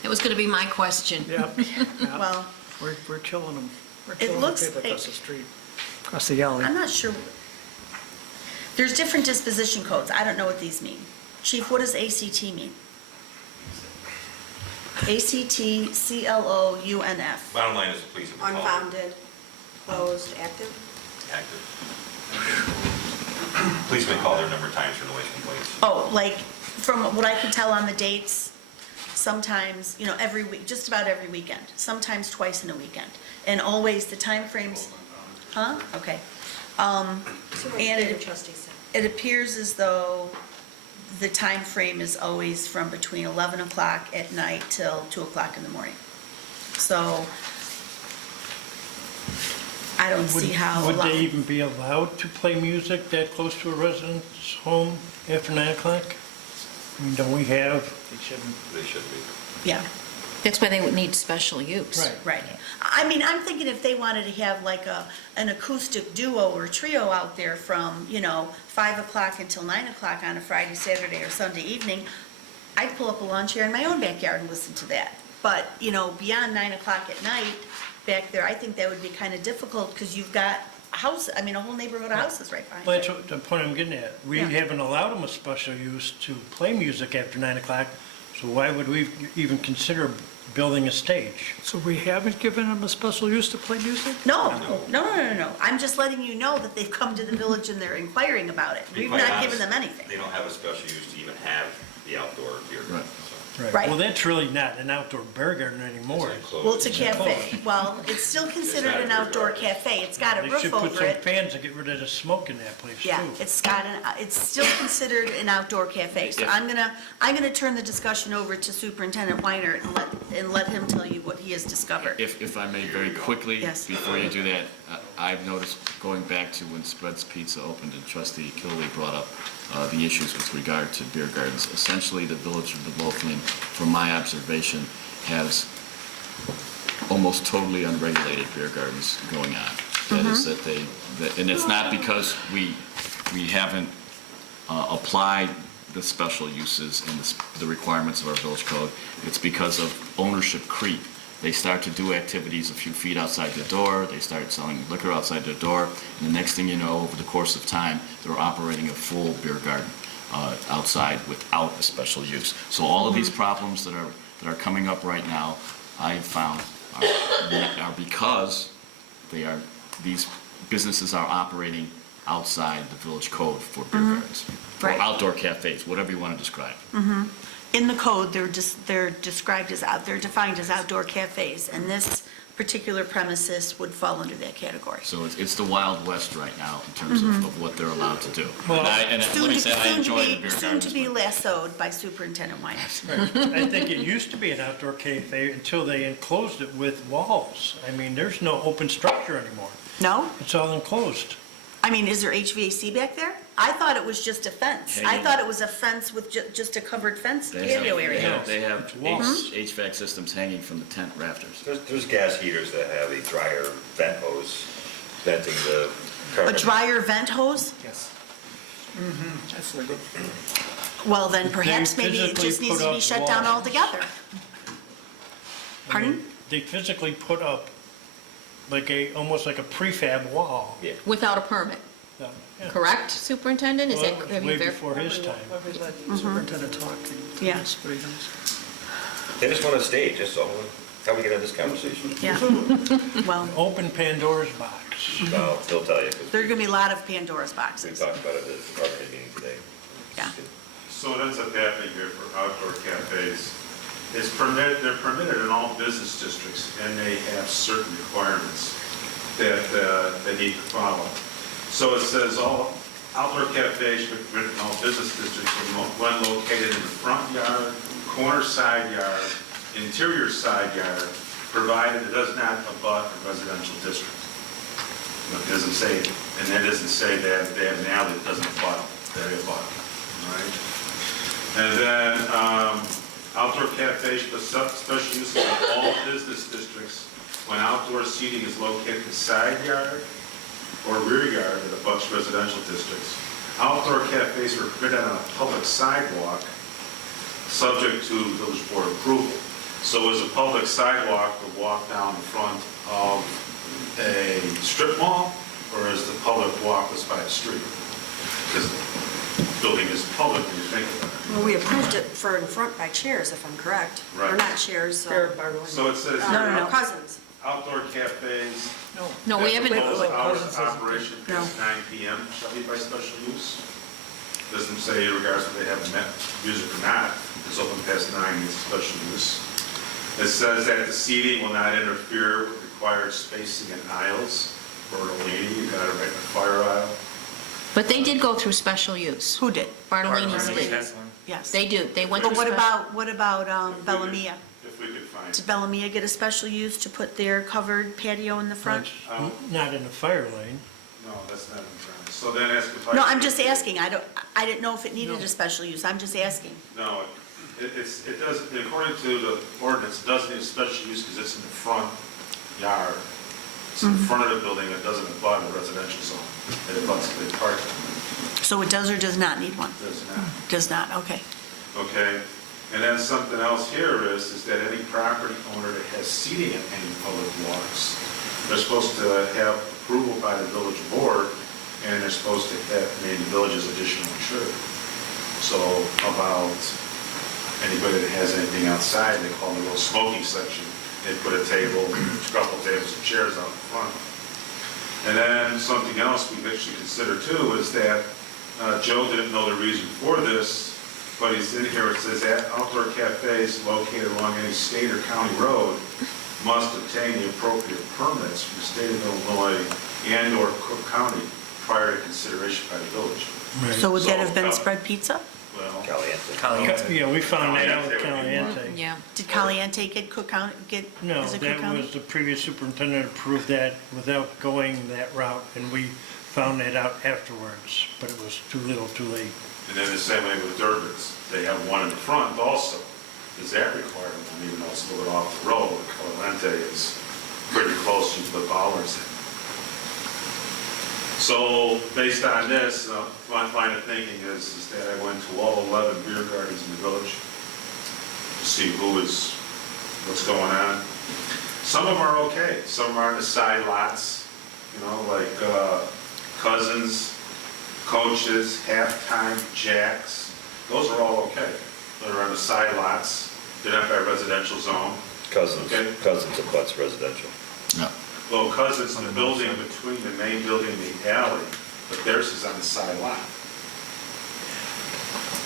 That was going to be my question. Yep. Yeah. well, We're killing them. We're It killing looks the people like- across the street, across the alley. I'm not sure. There's different disposition codes. I don't know what these mean. Chief, what does ACT mean? ACTCLOUNF. Bottom line is the police have been called Unfounded, closed, active. active. Police may call there a number of times for noise complaints. Oh, like, from what I could tell on the dates, sometimes, every week, just about every weekend, sometimes twice in a weekend. And always the timeframes, huh? Okay. And it appears as though the time frame is always from between 11 o'clock at night till 2 o'clock in the morning. So I don't see how. Would they even be allowed to play music that close to a resident's home after 9 o'clock? I mean, don't we have? They shouldn't. They should be. Yeah, That's why they would need special use. right. I mean, I'm thinking if they wanted to have like an acoustic duo or trio out there from, 5 o'clock until 9 o'clock on a Friday, Saturday, or Sunday evening, I'd pull up a lawn chair in my own backyard and listen to that. But, beyond 9 o'clock at night, back there, I think that would be kind of difficult, because you've got a house, a whole neighborhood of houses right behind Well, it. that's the point I'm getting at. We Yeah. haven't allowed them a special use to play music after 9 o'clock, so why would we even consider building a stage? So we haven't given them a special use to play music? No. I'm just letting you know that they've come to the village and they're inquiring about it. To be We've quite not honest, given them anything. They don't have a special use to even have the outdoor beer garden. Right. So Right. Well, that's really not an outdoor beer garden anymore. it's enclosed. Well, it's a cafe. Well, it's still considered an outdoor cafe. It's got a They roof should put over some it. fans to get rid of the smoke in that place, too. Yeah, it's still considered an outdoor cafe. So I'm gonna turn the discussion over to Superintendent Weiner and let him tell you what he has discovered. If I may very quickly, Yes. before you do that, I've noticed going back to when Spread's Pizza opened and Trustee Kilby brought up the issues with regard to beer gardens. Essentially, the village of Midlothian, from my observation, has almost totally unregulated beer gardens going on. That is and it's not because we haven't applied the special uses and the requirements of our village code. It's because of ownership creep. They start to do activities a few feet outside their door, they start selling liquor outside their door, and the next thing you know, over the course of time, they're operating a full beer garden outside without a special use. So all of these problems that are coming up right now, I have found are because these businesses are operating outside the village code for beer gardens. Or Right. outdoor cafes, whatever you want to describe. In the code, they're defined as outdoor cafes, and this particular premises would fall under that category. So it's the Wild West right now in terms of what they're allowed to do. Well, And let me say, I enjoy the beer Soon to gardens. be lassoed by Superintendent Weiner. I think it used to be an outdoor cafe until they enclosed it with walls. I mean, there's no open structure anymore. No? It's all enclosed. I mean, is there HVAC back there? I thought it was just a fence. I Hanging. thought it was a fence with just a covered fence patio area. They have walls. HVAC systems hanging from the tent rafters. There's gas heaters that have a dryer vent hose venting the A carbon. dryer vent hose? Yes. That's legal. Well, then perhaps They maybe it physically just needs to put be up shut down walls. altogether. I mean, Pardon? They physically put up almost like a prefab wall. Yeah. Without a permit, Yeah. correct, Superintendent? Is Well, that, have way you before his time. Every superintendent talking. Yeah. That's what he does. They just want a stage, that's all. How we get into this conversation? Yeah. Well, Open Pandora's box. No, they'll tell you, because there are gonna be a lot of Pandora's we boxes. talked about it at the department meeting today. Yeah. So that's a pathway here for outdoor cafes. They're permitted in all business districts, and they have certain requirements that they need to follow. So it says all outdoor cafes should be permitted in all business districts when located in the front yard, corner side yard, interior side yard, provided it does not abut a residential district. It doesn't say, and that doesn't say that they have an alley that doesn't abut, they abut, all right? And then, outdoor cafes, special uses in all business districts when outdoor seating is located in the side yard or rear yard that abuts residential districts. Outdoor cafes are permitted on a public sidewalk, subject to village board approval. So is a public sidewalk to walk down the front of a strip mall, or is the public walk that's by the street? Because the building is public when you think about it. Well, we approved it for in front by chairs, if I'm correct. Or Right. not chairs, So it says here, No. cousins. outdoor cafes. No, we haven't, Proposed hours Cousins of says- operation No. past 9 PM shall be by special use. Doesn't say in regards to they have met music or not, it's open past 9, it's special use. It says that the seating will not interfere with required spacing in aisles. Bertolini, you got it right in the fire aisle. but they did go through special use. Who did? Bartolini's Bartolini's did. has one. Yes. They do, they went But through. what about Bellamia? If we could find. Did Bellamia get a special use to put their covered patio in the front? Not in the fire lane. No, that's not in front. So then ask if I. No, I'm just asking. I didn't know if it needed a special use. I'm just asking. No, it doesn't, according to the ordinance, it doesn't need a special use because it's in the front yard. It's in the front of the building, it doesn't apply to the residential zone. It abuts the parking. So it does or does not need one? Does not. Does not, okay. Okay, and then something else here is that any property owner that has seating at any public walks, they're supposed to have approval by the village board, and they're supposed to have named the village as additional insured. So how about anybody that has anything outside, they call it a little smoking section. They put a table, a couple tables and chairs out in front. And then something else we should consider too is that Joe didn't know the reason for this, but he's in here, it says that outdoor cafes located along any state or county road must obtain the appropriate permits from the state of Illinois and/or Cook County prior to consideration by the village. So would that have So, been spread pizza? Well, Yeah, we found that out with Caliente. Yeah. Did Caliente get Cook County, No, is it Cook that County? was the previous superintendent approved that without going that route, and we found that out afterwards, but it was too little, too late. and then the same way with Durbin's, they have one in the front also. Is that required? Even though it's a little bit off the road, Caliente is pretty close to the bollards. So based on this, my line of thinking is that I went to all 11 beer gardens in the village to see what's going on. Some of them are okay. Some of them are in the side lots, like Cousins, Coaches, Halftime, Jacks. Those are all okay. They're on the side lots. They're not by residential zone. Cousins abuts residential. No. Well, Cousins, the building between the main building and the alley, but theirs is on the side lot.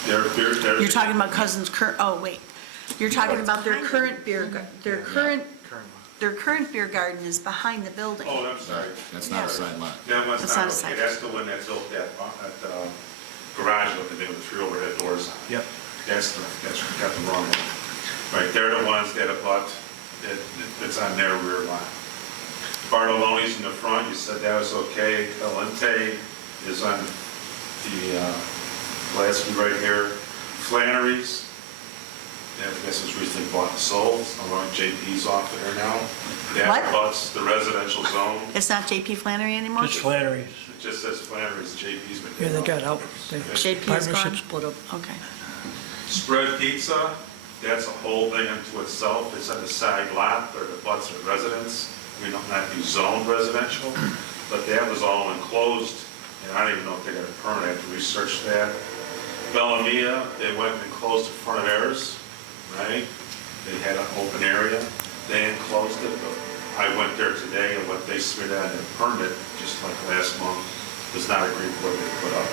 You're talking about Cousins' You're talking about their current their current beer garden is behind the building. Oh, I'm sorry. That's not a side lot. That was That's not not a okay. side. That's the one that built that garage with the 3 overhead doors on it. Yep. That's got the wrong one. Right, they're the ones that abut, that's on their rear line. Bartoloni's in the front, you said that was okay. Calente is on the last one right here. Flannery's, I guess was recently bought and sold, along JP's off there now. That What? abuts the residential zone. It's not JP Flannery anymore? Just Flannery's. It just says Flannery's, JP's been. Yeah, they got out. They- JP is Partnership gone? split up. Okay. Spread Pizza, that's a whole thing unto itself. It's on the side lot, or the butts are residents. We don't not do zoned residential, but that was all enclosed, and I don't even know if they got a permit. I have to research that. Bellamia, they went and closed the front of theirs, right? They had an open area. They enclosed it, but I went there today, and what they submitted on their permit, just like last month, does not agree with what they put up.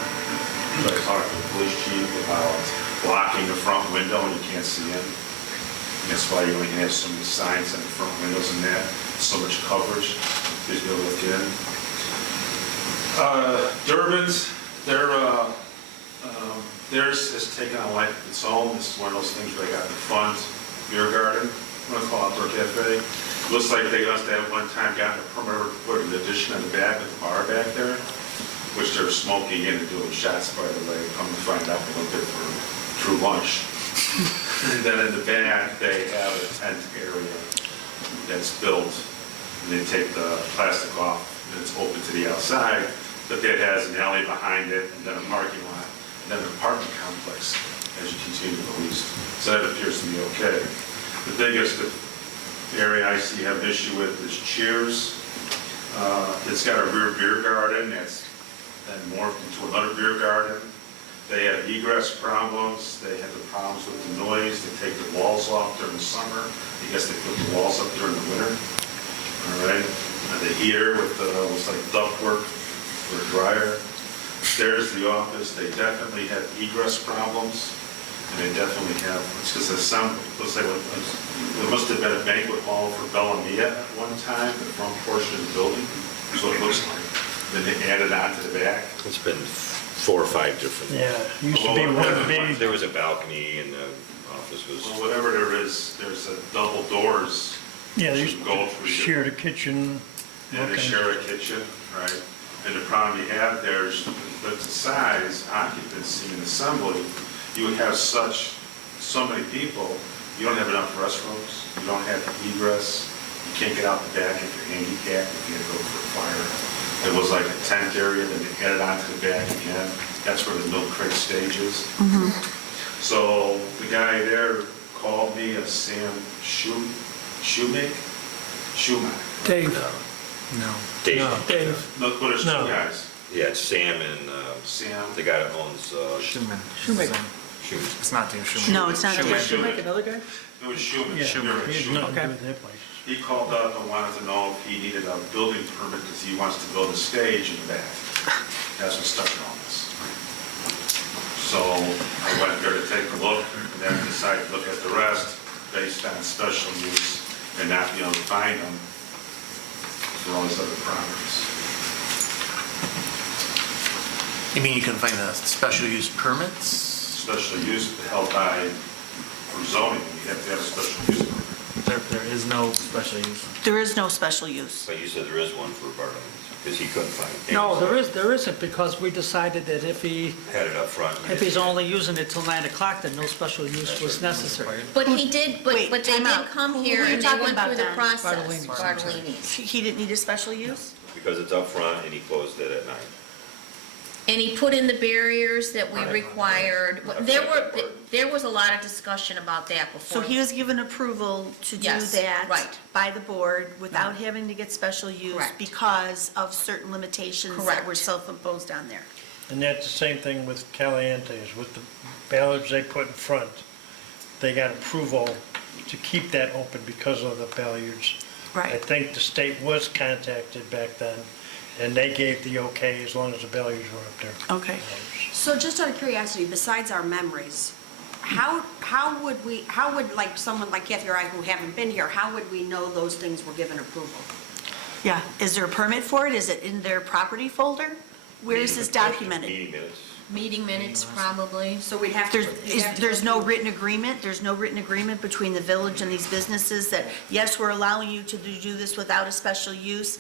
So I talked to the police chief about blocking the front window and you can't see in. And that's why you only have so many signs on the front windows and that, so much coverage, gives you a look in. Durbin's, theirs has taken on life of its own. This is one of those things where they got the front beer garden, I'm gonna call it outdoor cafe. Looks like they must have at one time gotten a permit to put an addition on the back of the bar back there, which they're smoking in and doing shots, by the way. Come to find out, they went there for true lunch. And then in the back, they have a tent area that's built, and they take the plastic off, and it's open to the outside, but that has an alley behind it, and then a parking lot, and then an apartment complex as you continue to the east. So that appears to be okay. The biggest area I see have an issue with is Cheers. It's got a rear beer garden that's then morphed into another beer garden. They have egress problems. They have the problems with the noise. They take the walls off during the summer. I guess they put the walls up during the winter. all right? And the heater with the, looks like ductwork for a dryer. There's the office, they definitely have egress problems, and they definitely have, it's because there's some, looks like, there must have been a banquet hall for Bella Mia at one time, the front portion of the building, is what it looks like. Then they added on to the back. It's been 4 or 5 different. Yeah, used to be one big, There was a balcony and the office was, Well, whatever there is, there's a double doors. yeah, they to used go to through. share the kitchen. And they share a kitchen, right? And the problem you have there is, with the size, occupancy, and assembly, you would have so many people, you don't have enough restrooms, you don't have egress, you can't get out the back if you're handicapped, if you had to go for a fire. It was like a tent area, then they added on to the back again. That's where the milk crate stage is. So the guy there called me a Sam Shoemaker. Dave, Dave. Dave, Look, well, there's 2 No. guys. Yeah, it's Sam and Sam. the guy that owns Schumann. Shoemaker. Shoes. It's not Dave Schumann. No, it's not. Did you make another guy? It was Schumann. Yeah, Schumann. he had nothing to do with that place. He called up and wanted to know if he needed a building permit because he wants to build a stage in the back. That's what started all this. So I went there to take a look and then decided to look at the rest based on special use and not be able to find them for all these other properties. You mean you can find the special use permits? Special use held by, for zoning, you have to have a special use permit. There is no special use. There is no special use. But you said there is one for Bartlett's, because he couldn't find it. No, there isn't, because we decided that if Had it up front. he's only using it till 9 o'clock, then no special use was necessary. But he did, Wait, but they time did out. come Who here are you and they talking went about, through the Don? process. Bartolini's. Bartolini's. He didn't need a special use? Because it's up front and he closed it at 9. And he put in the barriers that we required. There was a lot of discussion about that So before. he was given approval to do Yes, that right. by the board without having to get special use Correct. because of certain limitations that Correct. were self-imposed on there. And that's the same thing with Caliente's, with the ballards they put in front. They got approval to keep that open because of the ballards. I Right. think the state was contacted back then, and they gave the okay as long as the ballards were up there. Okay. So just out of curiosity, besides our memories, how would like someone like Kathy or I who haven't been here, how would we know those things were given approval? Yeah, is there a permit for it? Is it in their property folder? Where is this documented? Meeting minutes. Meeting minutes, probably. So we'd have to. There's no written agreement? There's no written agreement between the village and these businesses that, yes, we're allowing you to do this without a special use,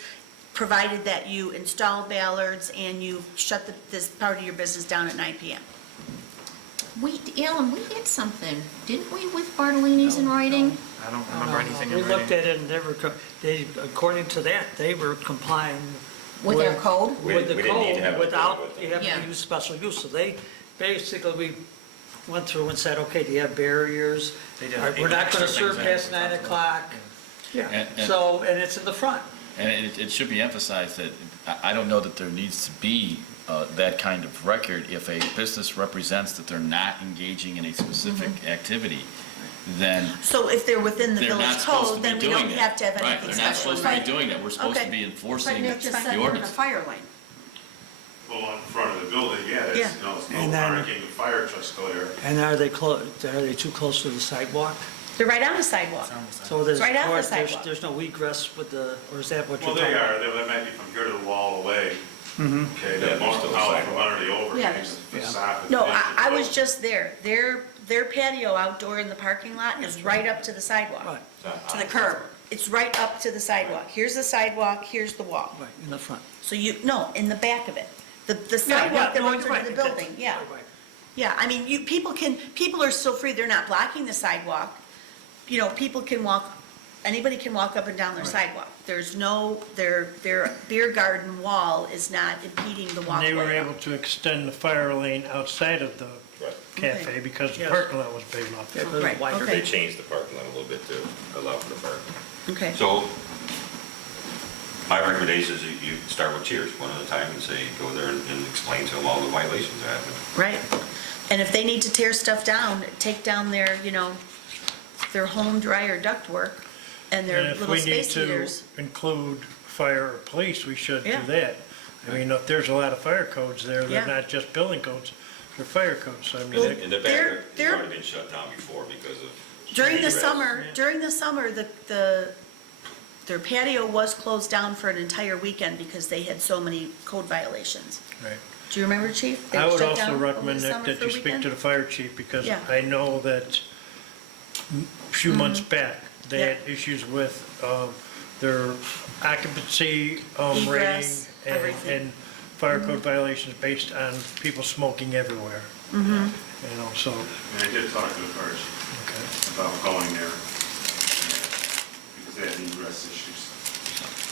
provided that you install ballards and you shut this part of your business down at 9 PM? Alan, we did something, didn't we, with Bartolini's in writing? I don't remember anything We in looked writing. at it and they, according to that, they were complying. With their code? With the We didn't need to have code, a without code with you them. having to Yeah. use special use. So they, basically, we went through and said, okay, do you have barriers? They did All right, we're not extra gonna serve things past that 9 we o'clock. Yeah, And- so, and it's in the front. And it should be emphasized that I don't know that there needs to be that kind of record. If a business represents that they're not engaging in a specific activity, then So if they're within the they're village not supposed to code, be then we doing don't that. have to have Right, anything they're not special. supposed to be doing that. We're supposed to Okay. be But enforcing Nick just said the they're in a ordinance. fire lane. Well, in front of the building, yeah, it's, Yeah. no, it's no And then- parking, the fire trucks go there. And are they too close to the sidewalk? They're right on the sidewalk. So there's, right off the or sidewalk. there's no egress with the, or is that what Well, you're they talking about? are, they might be from here to the wall away. Okay, Yeah, they're most still out from sidewalk. under the overhang, Yeah, the yeah. facade. No, I was just there. Their patio outdoor in the parking lot is right up to the sidewalk. Right, To the curb. It's right up to the sidewalk. Here's the sidewalk, here's the wall. right, in the front. So no, in the back of it. The Yeah, sidewalk that no, runs you're into the right. building, yeah. Right. Yeah, I mean, people are still free, they're not blocking the sidewalk. You know, people can walk, anybody can walk up and down their sidewalk. There's no, their beer garden wall is not impeding the And walkway. they were able to extend the fire lane outside of the Right. cafe Okay. because the Yes. parking lot was big enough. Yeah, Right, wider. They okay. changed the parking lot a little bit to allow for the parking. Okay. So my recommendation is that you start with Cheers one at a time and say, go there and explain to them all the violations that happen. Right. And if they need to tear stuff down, take down their, their home dryer ductwork And they're if little we need space to heaters. include fire or police, we should do Yeah. that. I mean, if there's a lot of fire codes there, Yeah. they're not just building codes, they're fire codes, so I mean, Well, it- In the They're- back, it's they're- already been shut down before because of. During the egress. summer, their patio was closed down for an entire weekend because they had so many code violations. right. Do you remember, Chief? They I would shut also down over recommend, the Nick, summer that for a you speak weekend? to the fire chief, because Yeah. I know that a few months back, they had Mm-hmm. Yeah. issues with their occupancy rating Egress, everything. and fire code violations based on people smoking everywhere. Mm-hmm. You know, so, And I did talk to the fire chief okay. about going there, because they had egress issues.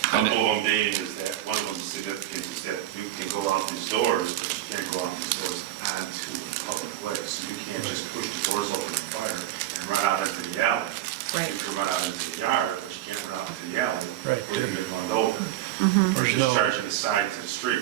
A couple of them being is that, one of them significant is that you can go out these doors, but you can't go out these doors onto a public way. So you can't just push the doors open and fire and run out into the alley. Right. You can run out into the yard, but you can't run out into the alley. Right. Or you can get run over. Or There's just no, charging the side to the street.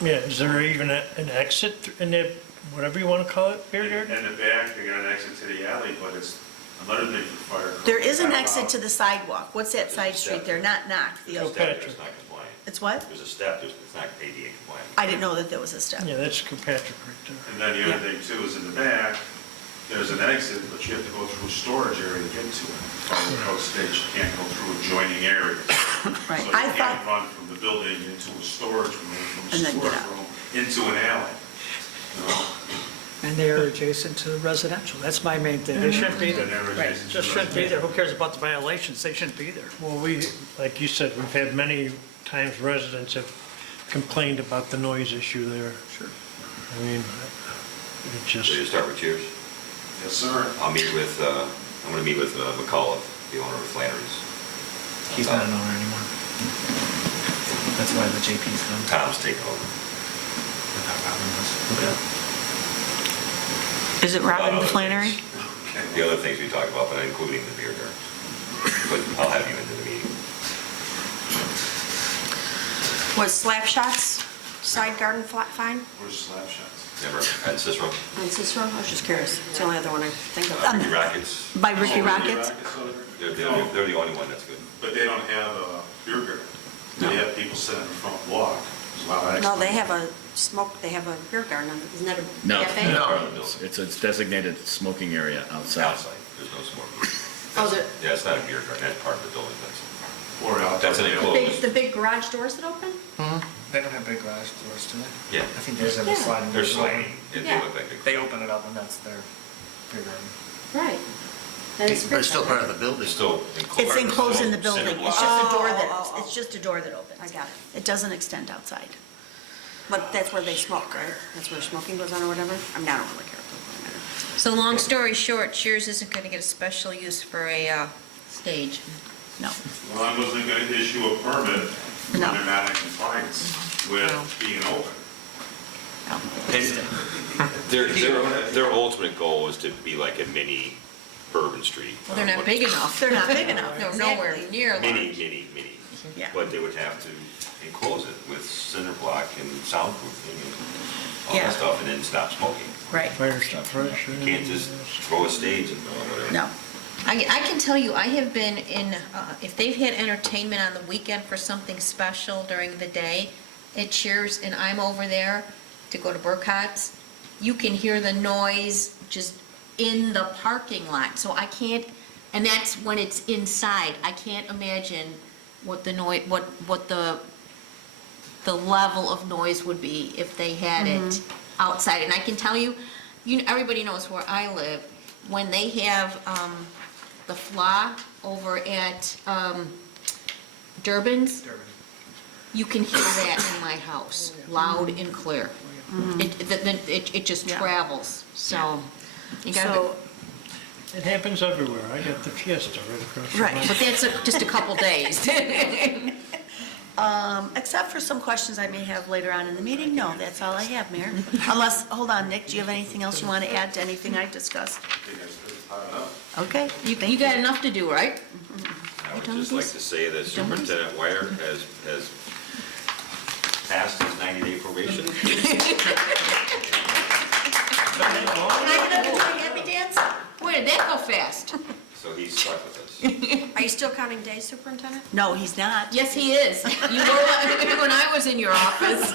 yeah, is there even an exit in the, whatever you want to call it, beer garden? In the back, they got an exit to the alley, but it's another thing for fire. code. There is an Not exit allowed. to the sidewalk. What's that side street there? Not Knock, the Oh, other. Step, it's not compliant. It's what? There's a step, it's not ADA compliant. I didn't know that there was a step. Yeah, that's Kilpatrick right there. And then the other thing too is in the back, there's an exit, but you have to go through a storage area to get to it. Fire code states you can't go through adjoining areas. Right. So I you can't thought, run from the building into a storage room, from And a then get storage out. room into an alley. You know? And they're adjacent to residential. That's my main thing. They shouldn't be And there. they're Right. adjacent to Just shouldn't be there. residential. Who cares about the violations? They shouldn't be there. Well, we, like you said, we've had many times residents have complained about the noise issue there. Sure. I mean, it So you just, start with cheers. Yes, sir. I'll meet with, I'm gonna meet with McCullough, the owner of Flannery's. He's not an owner anymore. That's why the JP's come. Tom's taking over. I thought Robin was. is it Robin Other Flannery? things. The other things we talked about, but including the beer garden. But I'll have you into the meeting. Was slap shots, side garden fine? Where's slap shots? Never, at Cicero, On Cicero? I was just curious. It's the only other one I think of. Ricky Rockets, By Ricky Oh, Rockets? over there? they're the only one that's good. But they don't have a beer garden. They have people sit on the front walk. There's a lot of No, they experts. have a smoke, they have a beer garden. Isn't that a No, cafe? it's a designated smoking area outside. Outside, there's no smoke. Oh, the Yeah, it's not a beer garden, that's part of the building, Or out. That's an there. enclosed. the big garage doors that open? They don't have big garage doors, do they? Yeah. I think there's a Yeah. sliding. There's door. so many, they Yeah. look like They open it up and that's their beer garden. Right. That is But it's still part of the building. It's still enclosed. It's enclosed in the Still building. cinder It's block. just a door that, Oh. it's just a door that opens. I got it. It doesn't extend outside. But that's where they smoke, right? That's where smoking goes on or whatever? I mean, I don't really care. So long story short, Cheers isn't going to get a special use for a stage. No. Well, I wasn't going to issue a permit when No. they're not in compliance with No. being open. No. Their ultimate goal is to be like a mini Bourbon Street. Well, they're not big enough. They're not big enough. They're nowhere Exactly. near large. Mini. Yeah. But they would have to enclose it with cinder block and soundproofing and all Yeah. that stuff, and then stop smoking. Right. fire suppression. You can't just throw a stage and whatever. No. I can tell you, I have been in, if they've had entertainment on the weekend for something special during the day at Cheers, and I'm over there to go to Burkhart's, you can hear the noise just in the parking lot. So I can't, and that's when it's inside. I can't imagine what the noise, what the level of noise would be if they had it outside. And I can tell you, everybody knows where I live, when they have the FLA over at Durbin's, you can hear that in my house, loud and clear. It just Yeah. travels, so you gotta, So, It happens everywhere. I got the Fiesta right across the Right. line. but that's just a couple days. except for some questions I may have later on in the meeting, no, that's all I have, Mayor. Unless, hold on, Nick, do you have anything else you want to add to anything I've discussed? I think that's pretty hot enough. Okay, You got enough to do, right? I would just like to say that Superintendent Wire has passed his 90-day probation. Can I get up and do a happy dance? Boy, did that go fast. So he's stuck with us. Are you still counting days, Superintendent? No, he's not. Yes, he is. You were when I was in your office.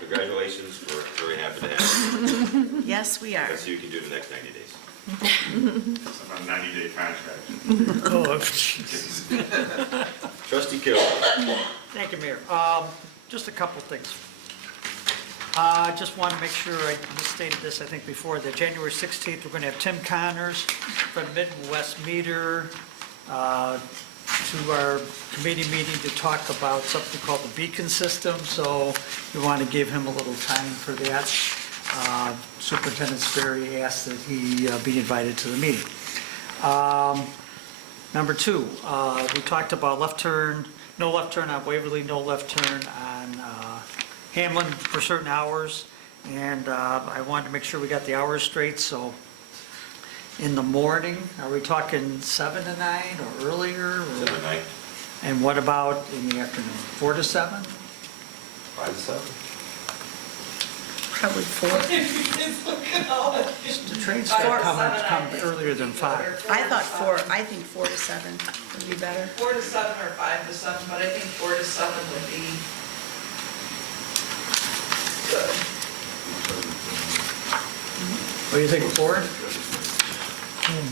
Congratulations, we're very happy to have you. Yes, we are. Let's see what you can do the next 90 days. I'm on a 90-day contract. Oh, jeez. Trustee Kill. Thank you, Mayor. Just a couple things. Just want to make sure I misstated this, I think, before, that January 16th, we're going to have Tim Connors from Midwest Meter to our committee meeting to talk about something called the beacon system, so we want to give him a little time for that. Superintendent Sperry asked that he be invited to the meeting. Number two, we talked about left turn, no left turn on Waverly, no left turn on Hamlin for certain hours, and I wanted to make sure we got the hours straight, so in the morning, are we talking 7 to 9 or earlier? 7 to 9. And what about in the afternoon, 4 to 7? 5 to 7. Probably 4. The trains start come earlier than 5. I thought 4, I think 4 to 7 would be better. 4 to 7 or 5 to 7, but I think 4 to 7 would be good. What do you think, 4?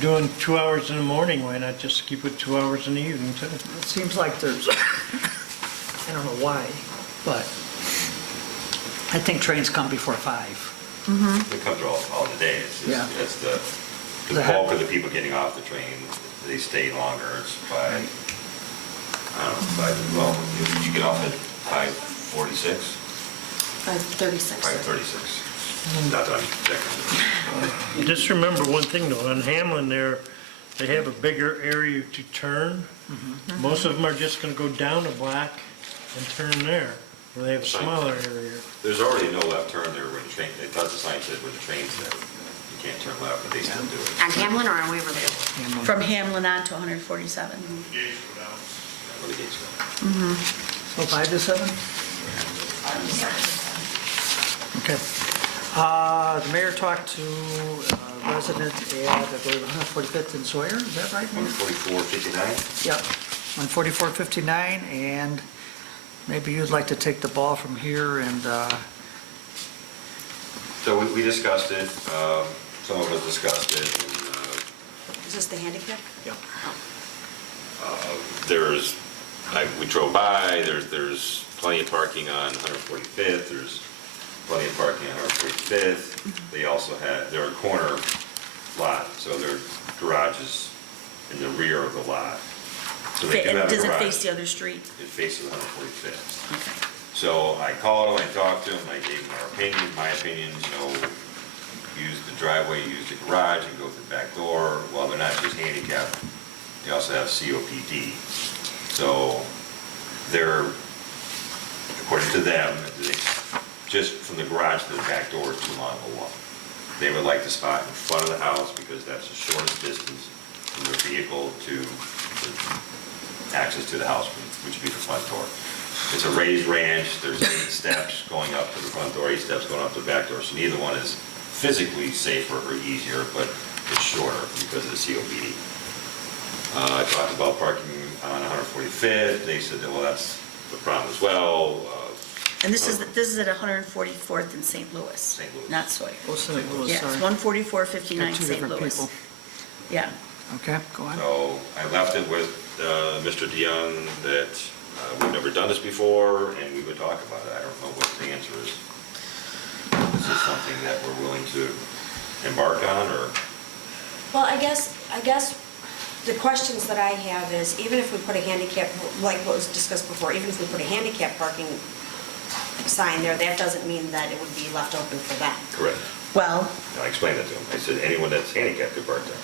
Doing 2 hours in the morning, why not just keep it 2 hours in the evening too? It seems like there's, I don't know why, but I think trains come before 5. They come through all the day. Yeah. It's the bulk of the people getting off the train, they stay longer. It's by, I don't know, well, you get off at 5:46, 5:36. 5:36. Not that I'm checking. Just remember one thing though, on Hamlin there, they have a bigger area to turn. Most of them are just gonna go down a block and turn there, where they have a smaller area. There's already no left turn there when the train, I thought the sign said when the train's there, you can't turn left, but they still do it. On Hamlin or on Waverly? From Hamlin on to 147. Where the gates go. So 5 to 7? Okay. The mayor talked to a resident at, I believe, 145th and Sawyer, is that right? 144.59? Yep, 144.59, and maybe you'd like to take the ball from here and, So we discussed it, some of us discussed it, and Is this the handicap? Yep. there's, we drove by, there's plenty of parking on 145th, there's plenty of parking on 145th. They also had, they're a corner lot, so their garage is in the rear of the lot. So they do have a Does it garage. face the other street? It faces 145th. Okay. So I called him, I talked to him, I gave him my opinions, use the driveway, use the garage, and go through the back door. Well, they're not just handicapped, they also have COPD. So they're, according to them, just from the garage to the back door is too long of a walk. They would like the spot in front of the house because that's the shortest distance from their vehicle to access to the house, which would be the front door. It's a raised ranch, there's 8 steps going up to the front door, 8 steps going up to the back door, so neither one is physically safer or easier, but it's shorter because of the COPD. I talked about parking on 145th, they said that, well, that's the problem as well. And this is at 144th in St. Louis. St. Louis. Not Sawyer. Oh, St. Louis, Yeah, sorry. it's 14459 Got two St. different Louis. people. Yeah. Okay, go on. So I left it with Mr. DeYoung that we've never done this before, and we would talk about it. I don't know what the answer is. Is this something that we're willing to embark on, or? Well, I guess the questions that I have is, even if we put a handicap, like what was discussed before, even if we put a handicap parking sign there, that doesn't mean that it would be left open for them. Correct. Well, I explained that to him. I said, anyone that's handicapped could park there.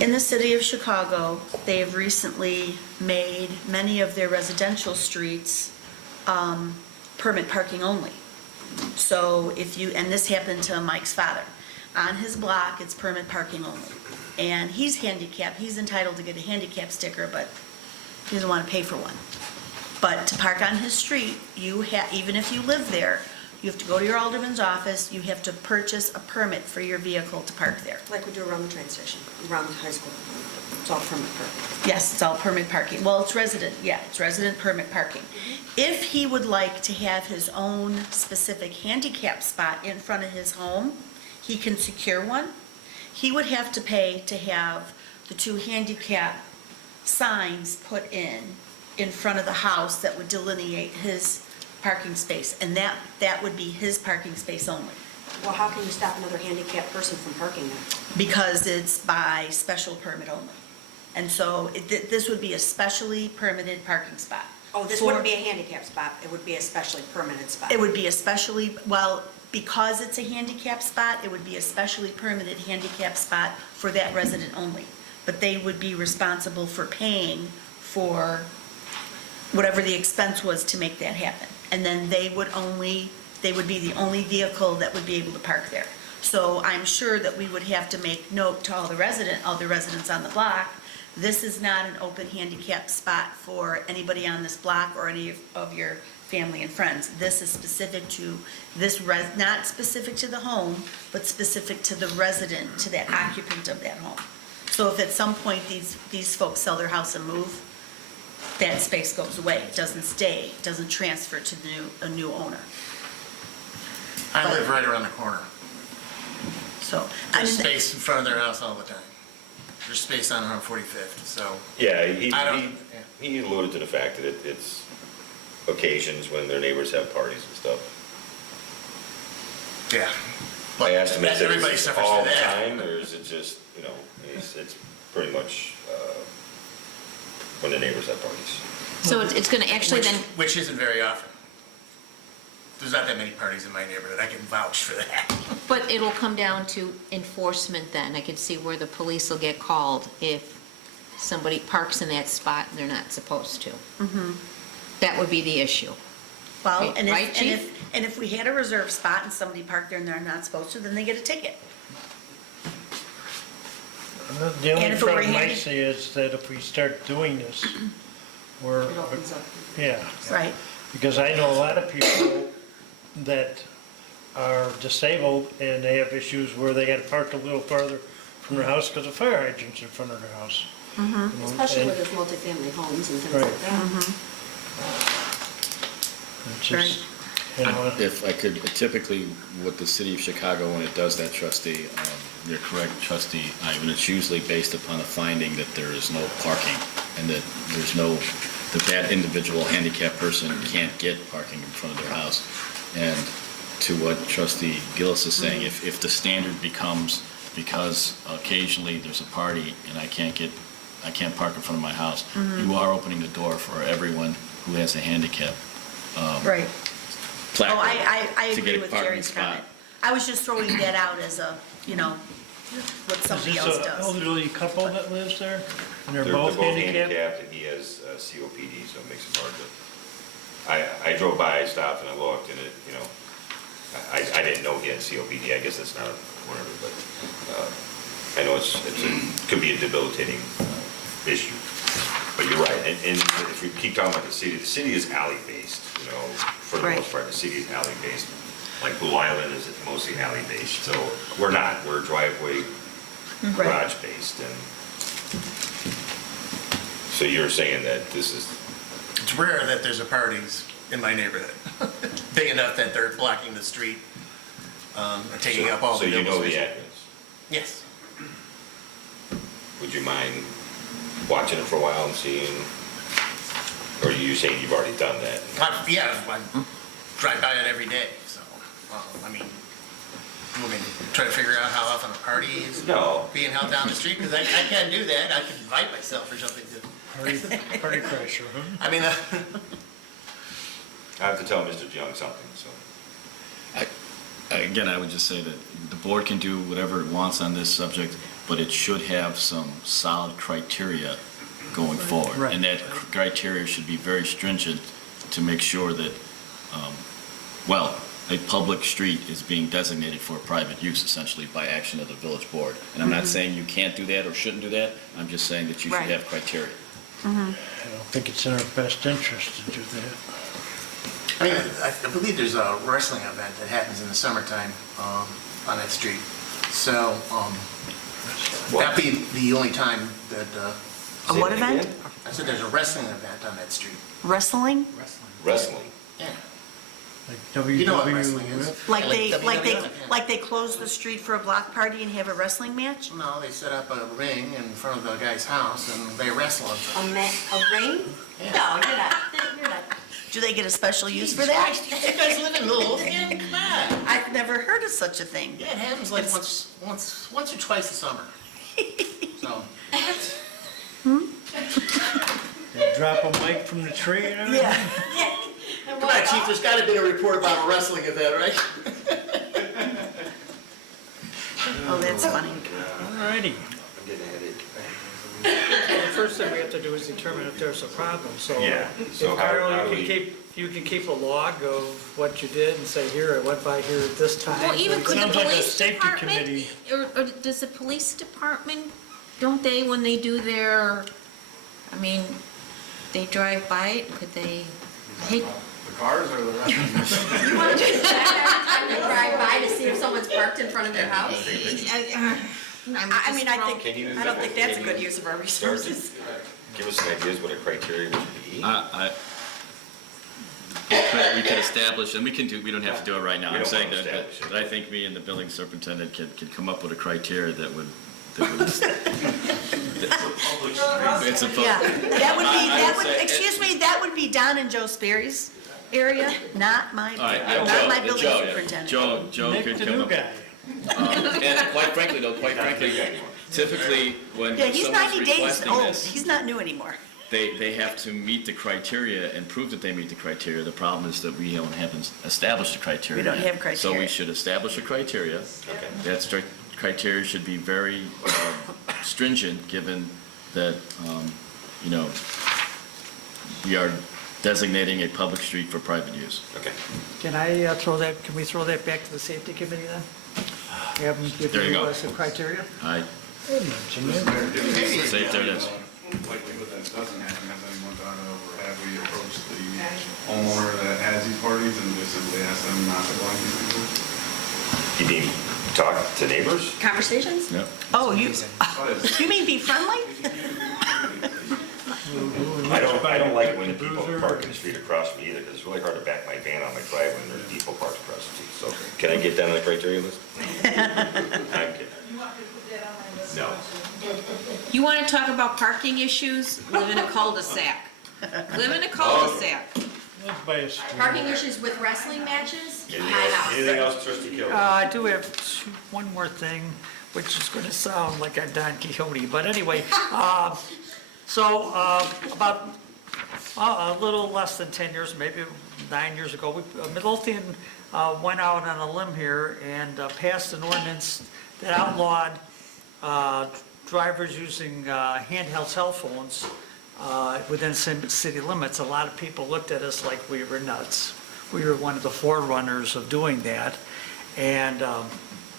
in the city of Chicago, they have recently made many of their residential streets permit parking only. So if you, and this happened to Mike's father, on his block, it's permit parking only. And he's handicapped, he's entitled to get a handicap sticker, but he doesn't want to pay for one. But to park on his street, even if you live there, you have to go to your alderman's office, you have to purchase a permit for your vehicle to park there. Like we do around the train station, around the high school. It's all permit parking. Yes, it's all permit parking. Well, it's resident, yeah, it's resident permit parking. If he would like to have his own specific handicap spot in front of his home, he can secure one. He would have to pay to have the 2 handicap signs put in front of the house that would delineate his parking space, and that would be his parking space only. Well, how can you stop another handicapped person from parking there? Because it's by special permit only. And so this would be a specially permitted parking spot. Oh, this wouldn't be a handicap spot, it would be a specially permitted spot. It would be especially, well, because it's a handicap spot, it would be a specially permitted handicap spot for that resident only. But they would be responsible for paying for whatever the expense was to make that happen. And then they would be the only vehicle that would be able to park there. So I'm sure that we would have to make note to all the residents on the block, this is not an open handicap spot for anybody on this block or any of your family and friends. This is specific to this, not specific to the home, but specific to the resident, to that occupant of that home. So if at some point these folks sell their house and move, that space goes away. It doesn't stay, it doesn't transfer to a new owner. I live right around the corner. So, There's space in front of their house all the time. There's space on 145th, so. Yeah, I he alluded to the fact that it's occasions when their neighbors have parties and stuff. Yeah. I asked him, is Everybody it suffers all through the that. time, or is it just, it's pretty much when the neighbors have parties? So it's going to actually then, Which isn't very often. There's not that many parties in my neighborhood, I can vouch for that. but it'll come down to enforcement then. I can see where the police will get called if somebody parks in that spot and they're not supposed to. That would be the issue. Well, and Right, Chief? if we had a reserved spot and somebody parked there and they're not supposed to, then they get a ticket. The And only if it were problem I handy- see is that if we start doing this, we're, It opens up. yeah. Right. Because I know a lot of people that are disabled and they have issues where they got to park a little farther from their house because of fire hydrants in front of their house. You know, Especially and with those multifamily homes and things Right. like that. it's just, you know, If I could, typically, with the city of Chicago, when it does that, trustee, you're correct, trustee, Ivan, it's usually based upon a finding that there is no parking, and that there's no, that individual handicapped person can't get parking in front of their house. And to what trustee Gillis is saying, if the standard becomes, because occasionally there's a party and I can't park in front of my house, you are opening the door for everyone who has a handicap Right. placard Oh, I to agree get a with parking Gary's spot. comment. I was just throwing that out as a, what is somebody this else an does. elderly couple that lives there? And they're They're both handicapped? and he has COPD, so it makes it hard to, I drove by, I stopped and I looked, and I didn't know he had COPD, I guess that's not whatever, but I know it could be a debilitating issue. But you're right, and if we keep talking about the city is alley-based, for the Right. most part, the city is alley-based. Like Blue Island is mostly alley-based, so we're not, we're driveway, Right. garage-based, and so you're saying that this is, It's rare that there's a parties in my neighborhood, big enough that they're blocking the street, and taking up all so the you know space. the address. Yes. Would you mind watching it for a while and seeing, or are you saying you've already done that? Yeah, I drive by it every day, so, I mean, you want me to try to figure out how often a party is No. being held down the street? Because I can't do that, I can invite myself or something to, Party crasher, huh? I mean, I have to tell Mr. Young something, so. Again, I would just say that the board can do whatever it wants on this subject, but it should have some solid criteria going forward. Right. And that criteria should be very stringent to make sure that, a public street is being designated for private use essentially by action of the village board. And I'm not saying you can't do that or shouldn't do that, I'm just saying that you should Right. have criteria. I don't think it's in our best interest to do that. I mean, I believe there's a wrestling event that happens in the summertime on that street. So that'd be the only time that, A what event? I said there's a wrestling event on that street. Wrestling? Wrestling. Yeah. Like You know what wrestling is? WWF? Like they close the street for a block party and have a wrestling match? No, they set up a ring in front of the guy's house and they wrestle. A ring? Yeah. No, you're not. Do they get a special use for that? You guys live in Midlothian? Come on. I've never heard of such a thing. Yeah, it happens like once or twice a summer. So, They drop a mic from the tree and everything? Yeah. come on, Chief, there's gotta be a report about a wrestling event, right? Oh, that's funny. Alrighty. I'm getting a headache. Well, the first thing we have to do is determine if there's a problem, so. Yeah, so If how Carol, do you can keep a log of what you did and say, here, I went by here at this time. Well, even could the Sounds like a police safety department, committee. or does the police department, don't they, when they do their, I mean, they drive by it, could they, I hate, The cars or the rest? You want to do that every time you drive by to see if someone's parked in front of their house? I mean, I don't think that's a good use of our resources. Give us some ideas what a criteria would be. We could establish, and we don't have to do it right now. We I'm don't saying want to that, establish it. but I think me and the building superintendent could come up with a criteria that would, it's a. Yeah, I would say- excuse me, that would be Don and Joe Sperry's area, not my, All right, not my Joe, building Joe, superintendent. Joe Nick, could the come new up. guy. And quite frankly, typically, when Yeah, he's someone's 90 days requesting old, this, he's not new anymore. they have to meet the criteria and prove that they meet the criteria. The problem is that we haven't established a criteria. We don't yet. have criteria. So we should establish a criteria. That criteria should be very stringent, given that, we are designating a public street for private use. Okay. Can we throw that back to the safety committee then? Have them give There you go. us some criteria? I Mention it. say there it is. Likelihood that doesn't happen, has anyone thought of, or have we approached the homeowner that has these parties and just simply asked them not to block these people? You mean talk to neighbors? Conversations? Yep. Oh, you mean be friendly? I don't like when people park in the street across from me either, because it's really hard to back my van on my driveway when there's people parked across the street. So can I get that on the criteria list? I'm kidding. You want me to put that on my list? No. you want to talk about parking issues? Live in a cul-de-sac. Live in a cul-de-sac. Live by a stream. Parking issues with wrestling matches? My house. Anything else, trustee Kill? I do have one more thing, which is going to sound like a Don Quixote, but anyway, about a little less than 10 years, maybe 9 years ago, Midlothian went out on a limb here and passed an ordinance that outlawed drivers using handheld cell phones within city limits. A lot of people looked at us like we were nuts. We were one of the forerunners of doing that. And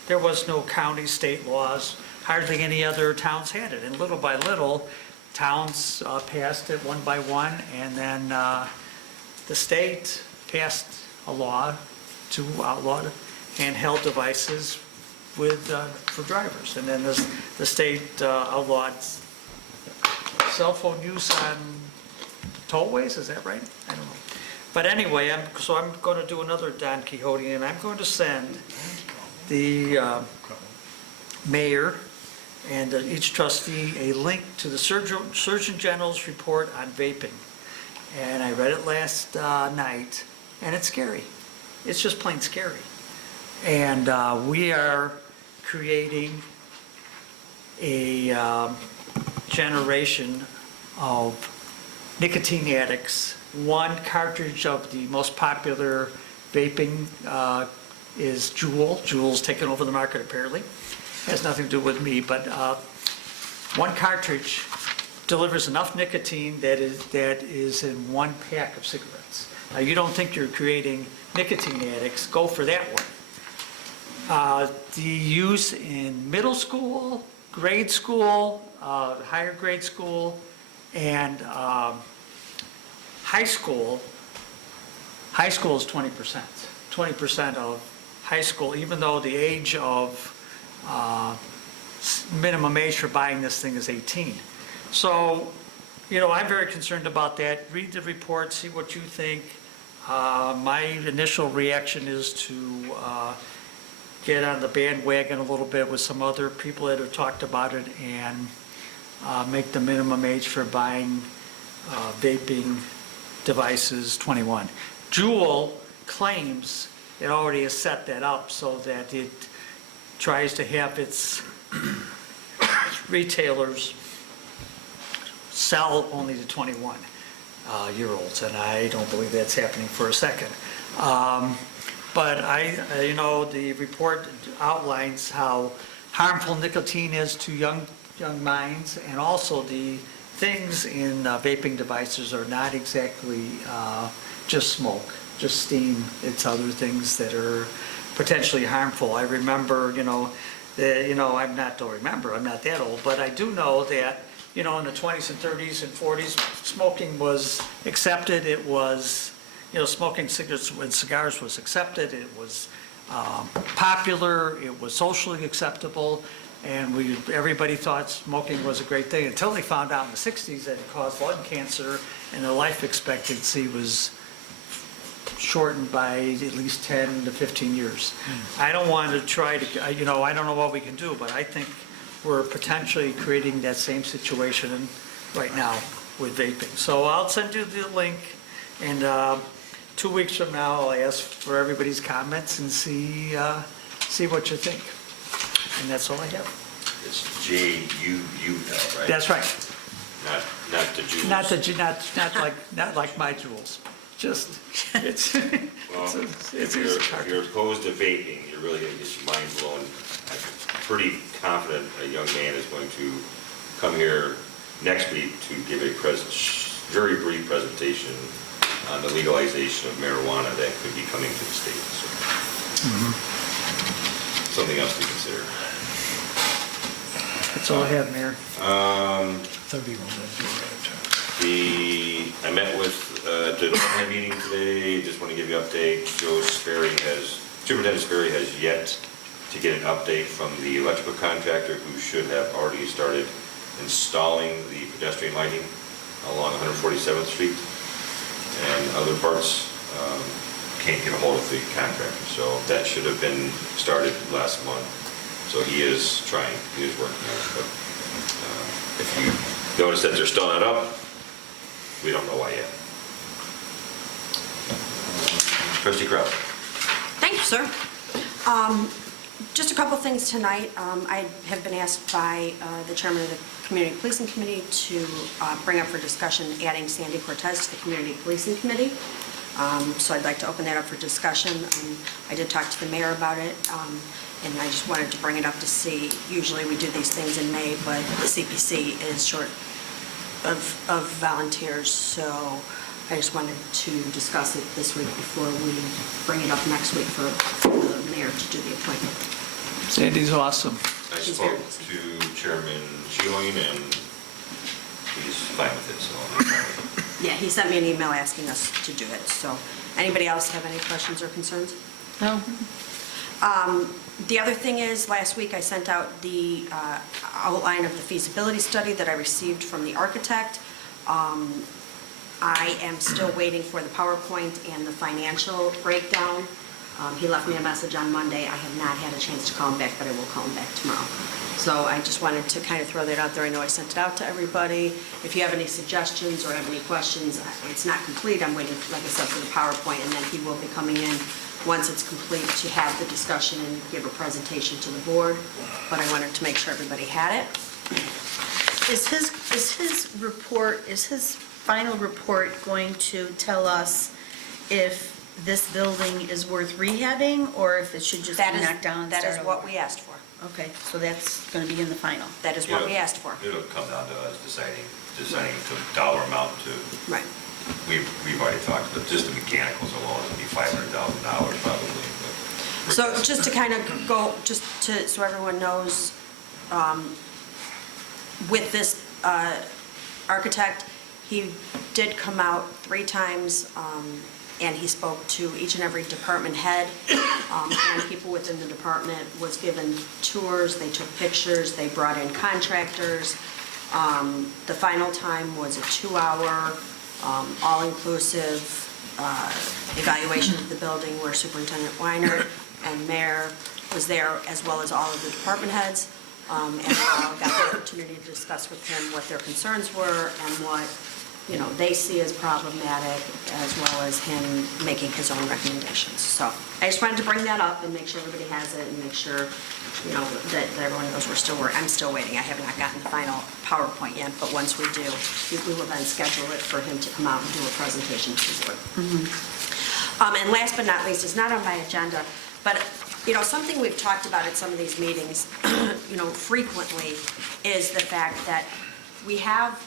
there was no county, state laws. Hardly any other towns had it. And little by little, towns passed it one by one. And then the state passed a law to outlaw handheld devices for drivers. And then the state outlawed cell phone use on tollways, is that right? I don't know. But anyway, I'm going to do another Don Quixote, and I'm going to send the mayor and each trustee a link to the Surgeon General's report on vaping. And I read it last night, and it's scary. It's just plain scary. And we are creating a generation of nicotine addicts. One cartridge of the most popular vaping is Juul. Juul's taken over the market apparently. Has nothing to do with me, but one cartridge delivers enough nicotine that is in one pack of cigarettes. Now, you don't think you're creating nicotine addicts, go for that one. The use in middle school, grade school, higher grade school, and high school high school is 20%. 20% of high school, even though the age of minimum age for buying this thing is 18. So, I'm very concerned about that. Read the report, see what you think. My initial reaction is to get on the bandwagon a little bit with some other people that have talked about it and make the minimum age for buying vaping devices 21. Juul claims it already has set that up so that it tries to have its retailers sell only to 21-year-olds, and I don't believe that's happening for a second. But the report outlines how harmful nicotine is to young minds, and also the things in vaping devices are not exactly just smoke, just steam. It's other things that are potentially harmful. I remember, I'm not that old, but I do know that, in the 20s and 30s and 40s, smoking was accepted. It was, smoking cigarettes and cigars was accepted. It was popular. It was socially acceptable. And everybody thought smoking was a great thing until they found out in the 60s that it caused lung cancer, and the life expectancy was shortened by at least 10 to 15 years. I don't want to try to, I don't know what we can do, but I think we're potentially creating that same situation right now with vaping. So I'll send you the link, and 2 weeks from now, I'll ask for everybody's comments and see what you think. And that's all I have. It's JUUL, right? That's right. Not the Juuls. Not like my jewels. Just, it's Well, if you're opposed to vaping, you're really going to get your mind blown. I'm pretty confident a young man is going to come here next week to give a very brief presentation on the legalization of marijuana that could be coming to the state. So, something else to consider. That's all I have, Mayor. I met with, the meeting today, just want to give you an update. Superintendent Sperry has yet to get an update from the electrical contractor, who should have already started installing the pedestrian lighting along 147th Street and other parts. Can't get a hold of the contractor, so that should have been started last month. So he is trying, he is working on it, but if you notice that they're still not up, we don't know why yet. Trustee Kraus. Thank you, sir. Just a couple things tonight. I have been asked by the chairman of the Community Policing Committee to bring up for discussion adding Sandy Cortez to the Community Policing Committee. So I'd like to open that up for discussion. I did talk to the mayor about it, and I just wanted to bring it up to see. Usually we do these things in May, but the CPC is short of volunteers, so I just wanted to discuss it this week before we bring it up next week for the mayor to do the appointment. Sandy's awesome. I spoke to Chairman Sheeling, and he's fine with it, so I'm fine with it. Yeah, he sent me an email asking us to do it, so anybody else have any questions or concerns? No? The other thing is, last week I sent out the outline of the feasibility study that I received from the architect. I am still waiting for the PowerPoint and the financial breakdown. He left me a message on Monday. I have not had a chance to call him back, but I will call him back tomorrow. So I just wanted to kind of throw that out there. I know I sent it out to everybody. If you have any suggestions or have any questions, it's not complete. I'm waiting, like I said, for the PowerPoint, and then he will be coming in once it's complete to have the discussion and give a presentation to the board. But I wanted to make sure everybody had it. Is his final report going to tell us if this building is worth rehabbing, or if it should just be knocked down and That is start what over? we asked for. Okay, so that's going to be in the final. That is what we asked for. It'll come down to us deciding to dollar amount to, Right. we've already talked, but just the mechanicals alone would be $500,000 probably. But So just to kind of go, so everyone knows, with this architect, he did come out 3 times and he spoke to each and every department head, and people within the department, was given tours, they took pictures, they brought in contractors. The final time was a 2-hour, all-inclusive evaluation of the building where Superintendent Weiner and Mayor was there, as well as all of the department heads. And we all got the opportunity to discuss with him what their concerns were and what, they see as problematic, as well as him making his own recommendations. So I just wanted to bring that up and make sure everybody has it, and make sure, that everyone knows I'm still waiting. I have not gotten the final PowerPoint yet, but once we do, we will then schedule it for him to come out and do a presentation to the board. And last but not least, it's not on my agenda, but, something we've talked about at some of these meetings, frequently, is the fact that we have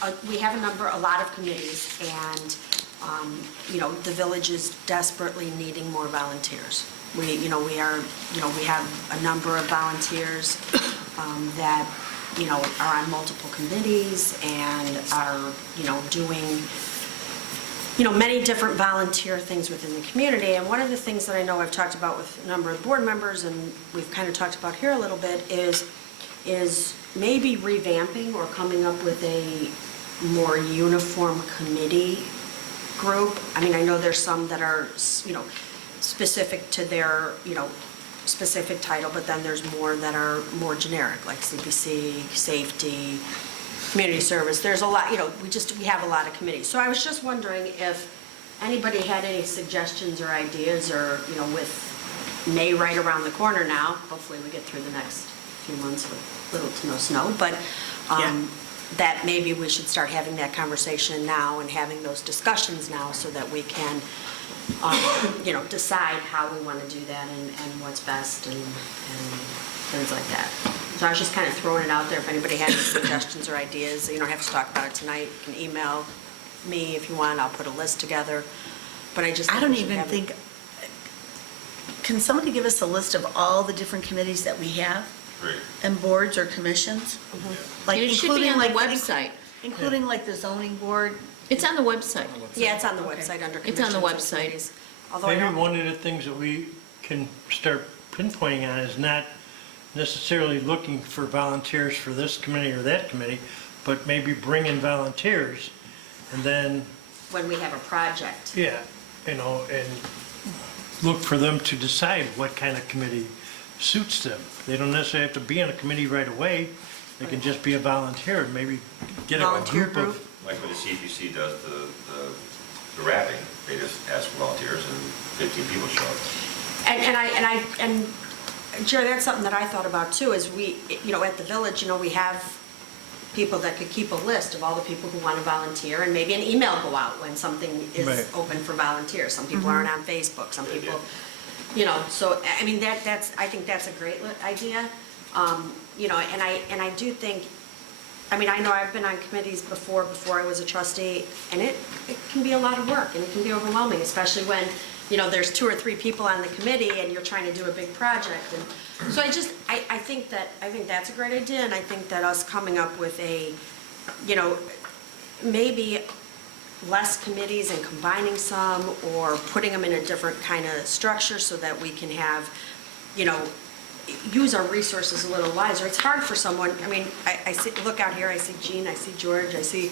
a lot of committees, and, the village is desperately needing more volunteers. We have a number of volunteers that, are on multiple committees and are, doing, many different volunteer things within the community. And one of the things that I know I've talked about with a number of board members, and we've kind of talked about here a little bit, is maybe revamping or coming up with a more uniform committee group. I mean, I know there's some that are, specific to their, specific title, but then there's more that are more generic, like CPC, safety, community service. There's a lot, we have a lot of committees. So I was just wondering if anybody had any suggestions or ideas, or, with May right around the corner now, hopefully we get through the next few months with little to no snow, but that maybe we should start having that conversation now and having those discussions now, so that we can, decide how we want to do that, and what's best, and things like that. So I was just kind of throwing it out there. If anybody had any suggestions or ideas, you don't have to talk about it tonight. You can email me if you want. I'll put a list together. But I don't even think, can somebody give us a list of all the different committees that we have? Right. And boards or commissions? Like, It should be including on the like website. Including like the zoning board? It's on the website. Yeah, it's on the website under It's on the commissions and website. committees. Although I Maybe don't- one of the things that we can start pinpointing on is not necessarily looking for volunteers for this committee or that committee, but maybe bring in volunteers, and then, when we have a project. and look for them to decide what kind of committee suits them. They don't necessarily have to be on a committee right away. They can just be a volunteer, and maybe get a Volunteer group of. group? Like when the CPC does the wrapping, they just ask for volunteers and 15 people show up. And Jerry, that's something that I thought about too, is we, at the village, we have people that could keep a list of all the people who want to volunteer, and maybe an email go out when something is Right. open for volunteers. Some people aren't on Facebook, some people, so, I mean, I think that's a great idea. And I do think, I know I've been on committees before I was a trustee, and it can be a lot of work, and it can be overwhelming, especially when, there's 2 or 3 people on the committee and you're trying to do a big project. And so I think that's a great idea, and I think that us coming up with a, maybe less committees and combining some, or putting them in a different kind of structure so that we can have, use our resources a little wiser. It's hard for someone, I see, look out here, I see Jean, I see George, I see,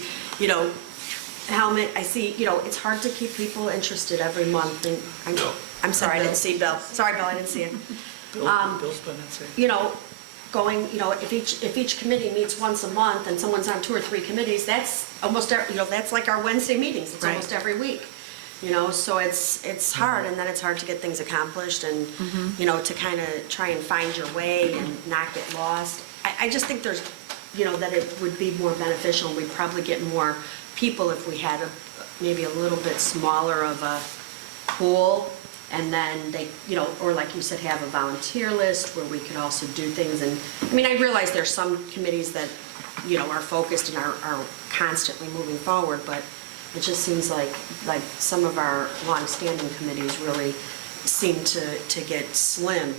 Helmut, I see, it's hard to keep people interested every month. And I'm sorry, I didn't see Bill. Sorry, Bill, I didn't see you. Bill's been in, Going, if each committee meets once a month and someone's on 2 or 3 committees, that's almost, that's like our Wednesday meetings. It's Right. almost every week. So it's hard, and then it's hard to get things accomplished, and, to kind of try and find your way and not get lost. I just think there's, that it would be more beneficial, and we'd probably get more people if we had maybe a little bit smaller of a pool, and then they, or like you said, have a volunteer list where we could also do things. And, I realize there's some committees that, are focused and are constantly moving forward, but it just seems like some of our long-standing committees really seem to get slim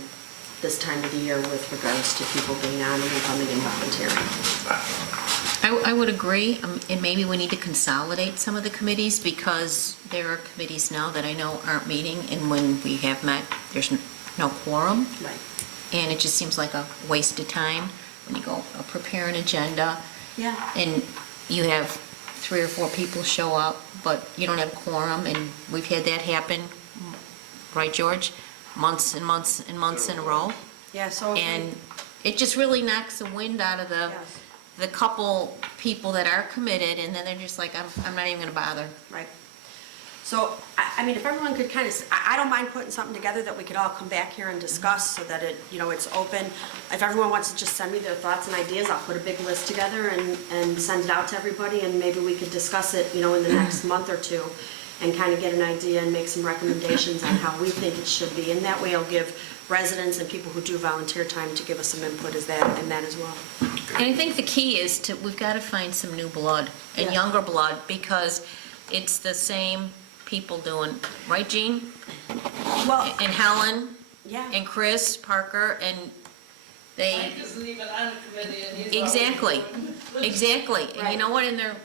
this time of the year with regards to people being on and coming and volunteering. I would agree, and maybe we need to consolidate some of the committees, because there are committees now that I know aren't meeting, and when we have met, there's no quorum. Right. And it just seems like a waste of time when you go prepare an agenda, Yeah. and you have 3 or 4 people show up, but you don't have quorum, and we've had that happen, right, George? Months and months and months in a row. Yeah, so. And it just really knocks the wind out of Yes. the couple people that are committed, and then they're just like, I'm not even gonna bother. Right. So, I mean, if everyone could kind of, I don't mind putting something together that we could all come back here and discuss so that it, it's open. If everyone wants to just send me their thoughts and ideas, I'll put a big list together and send it out to everybody, and maybe we could discuss it, in the next month or two, and kind of get an idea and make some recommendations on how we think it should be. And that way it'll give residents and people who do volunteer time to give us some input in that as well. And I think the key is we've got to find some new blood and Yeah. younger blood, because it's the same people doing, right, Jean? Well, And Helen yeah. and Chris Parker, and they, Mike isn't even on the committee, and he's. exactly, exactly. And you Right. know what, that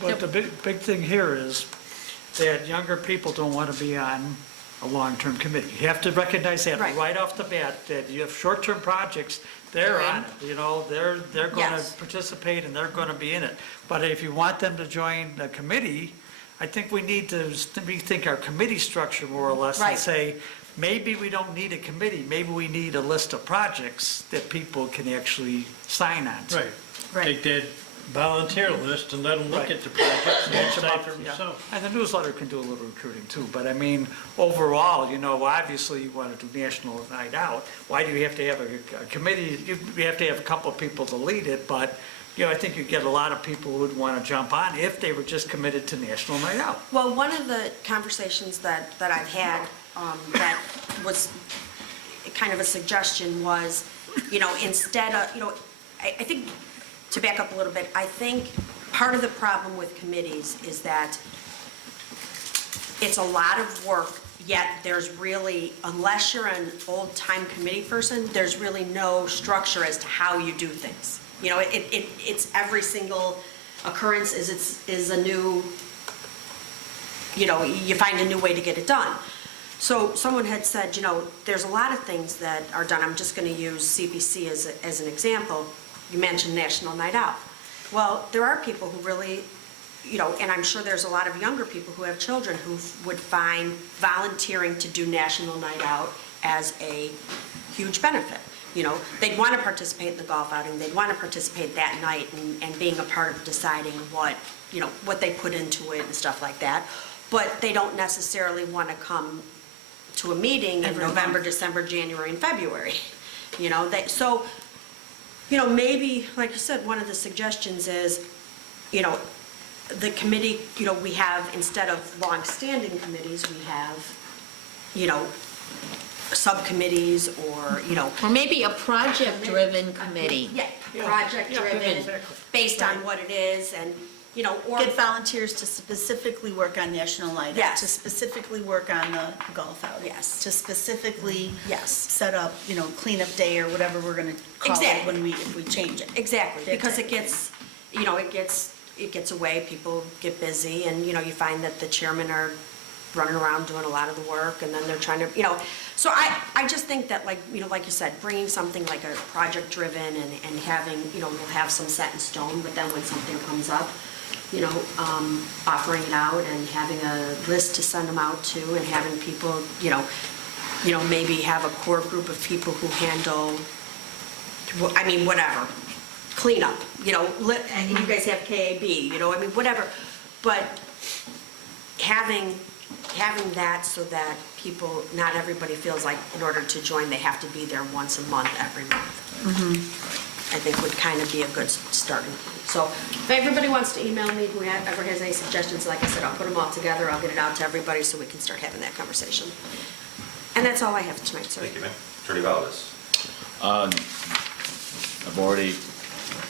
But the big thing here is that younger people don't want to be on a long-term committee. You have to recognize that Right. right off the bat, that you have short-term projects, they're on it, they're going to Yes. participate and they're going to be in it. But if you want them to join the committee, I think we need to rethink our committee structure more or less, Right. and say, maybe we don't need a committee, maybe we need a list of projects that people can actually sign on to. Right. Right. Take that volunteer list and let them look Right. at the projects and Match 'em decide up, for yeah. themselves. And the newsletter can do a little recruiting too, but I mean, overall, obviously you want to do National Night Out. Why do you have to have a committee? You have to have a couple of people to lead it, but, I think you get a lot of people who would want to jump on if they were just committed to National Night Out. Well, one of the conversations that I've had, that was kind of a suggestion was, instead of, I think, to back up a little bit, I think part of the problem with committees is that it's a lot of work, yet there's really, unless you're an old-time committee person, there's really no structure as to how you do things. It's every single occurrence is a new, you find a new way to get it done. So someone had said, there's a lot of things that are done. I'm just going to use CPC as an example. You mentioned National Night Out. Well, there are people who really, and I'm sure there's a lot of younger people who have children who would find volunteering to do National Night Out as a huge benefit. They'd want to participate in the golf outing, they'd want to participate that night and being a part of deciding what they put into it and stuff like that. But they don't necessarily want to come to a meeting in Every November, month. December, January, and February. Maybe, like you said, one of the suggestions is, the committee, we have, instead of long-standing committees, we have, subcommittees or, or maybe a project-driven committee. yeah, Yeah, project-driven, exactly. based on what it is, and, or. Get volunteers to specifically work on National Night Out. Yes. To specifically work on the golf outing. Yes. To specifically. Yes. Set up, cleanup day or whatever we're gonna call it Exactly. if we change it. Exactly, That because type it of gets, it gets away, people get busy, and, you find that the chairmen are running around doing a lot of the work, and then they're trying to, so I just think that, like you said, bringing something like a project-driven and having, we'll have some set in stone, but then when something comes up, offering it out and having a list to send them out to, and having people, maybe have a core group of people who handle, whatever, cleanup, and you guys have KAB, whatever. But having that so that people, not everybody feels like in order to join, they have to be there once a month, every month. I think would kind of be a good starting point. So if everybody wants to email me, whoever has any suggestions, like I said, I'll put them all together, I'll get it out to everybody so we can start having that conversation. And that's all I have tonight, sir. Thank you, ma'am. Attorney Valdez. I've already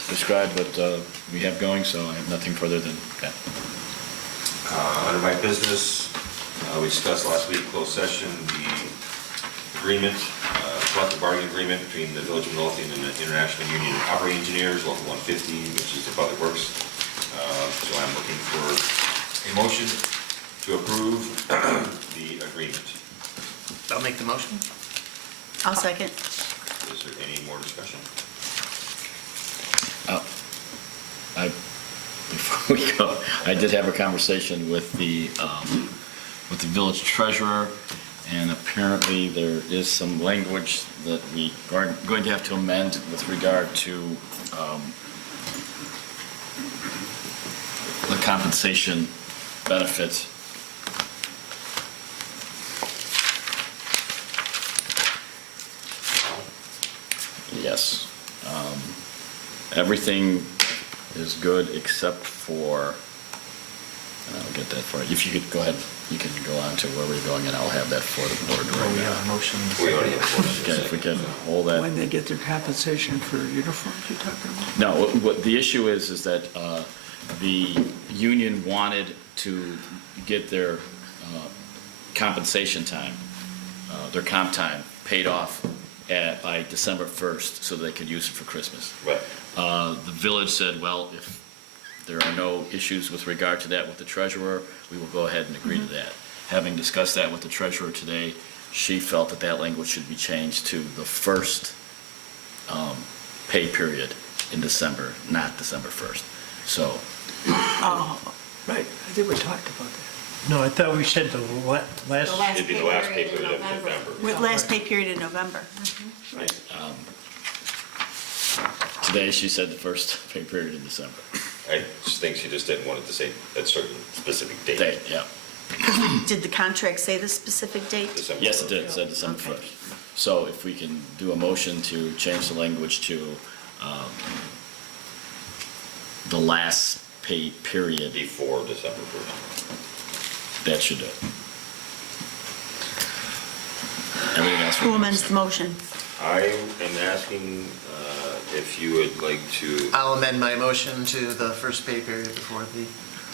described what we have going, so I have nothing further than that. Under my business, we discussed last week, closed session, the agreement collective bargaining agreement between the Village of Midlothian and the International Union of Operating Engineers, Local 150, which is the Public Works. So I'm looking for a motion to approve the agreement. I'll make the motion. I'll second. Is there any more discussion? Before we go, I did have a conversation with the village treasurer, and apparently there is some language that we are going to have to amend with regard to the compensation benefits. Yes. Everything is good except for, and I'll get that for you. If you could go ahead, you can go on to where we're going, and I'll have that for the board Oh, we right have a now. motion. We already have a motion. Okay, if we can hold that. When they get their compensation for uniforms, you're talking about? No, what the issue is that the union wanted to get their compensation time, their comp time, paid off by December 1st, so they could use it for Christmas. Right. The village said, well, if there are no issues with regard to that with the treasurer, we will go ahead and agree to that. Having discussed that with the treasurer today, she felt that that language should be changed to the first pay period in December, not December 1st. So, Oh, right, I think we talked about that. No, I thought we said the last, It'd be the last pay period of November. With last pay period in November. today she said the first pay period in December. I just think she just didn't want it to say a certain specific date. Date, yeah. Did the contract say the specific date? December Yes, it 1st. did, it said December Okay. 1st. So if we can do a motion to change the language to the last pay period, Before December 1st. that should do it. Everything else. Who amends the motion? I am asking if you would like to, I'll amend my motion to the first pay period before the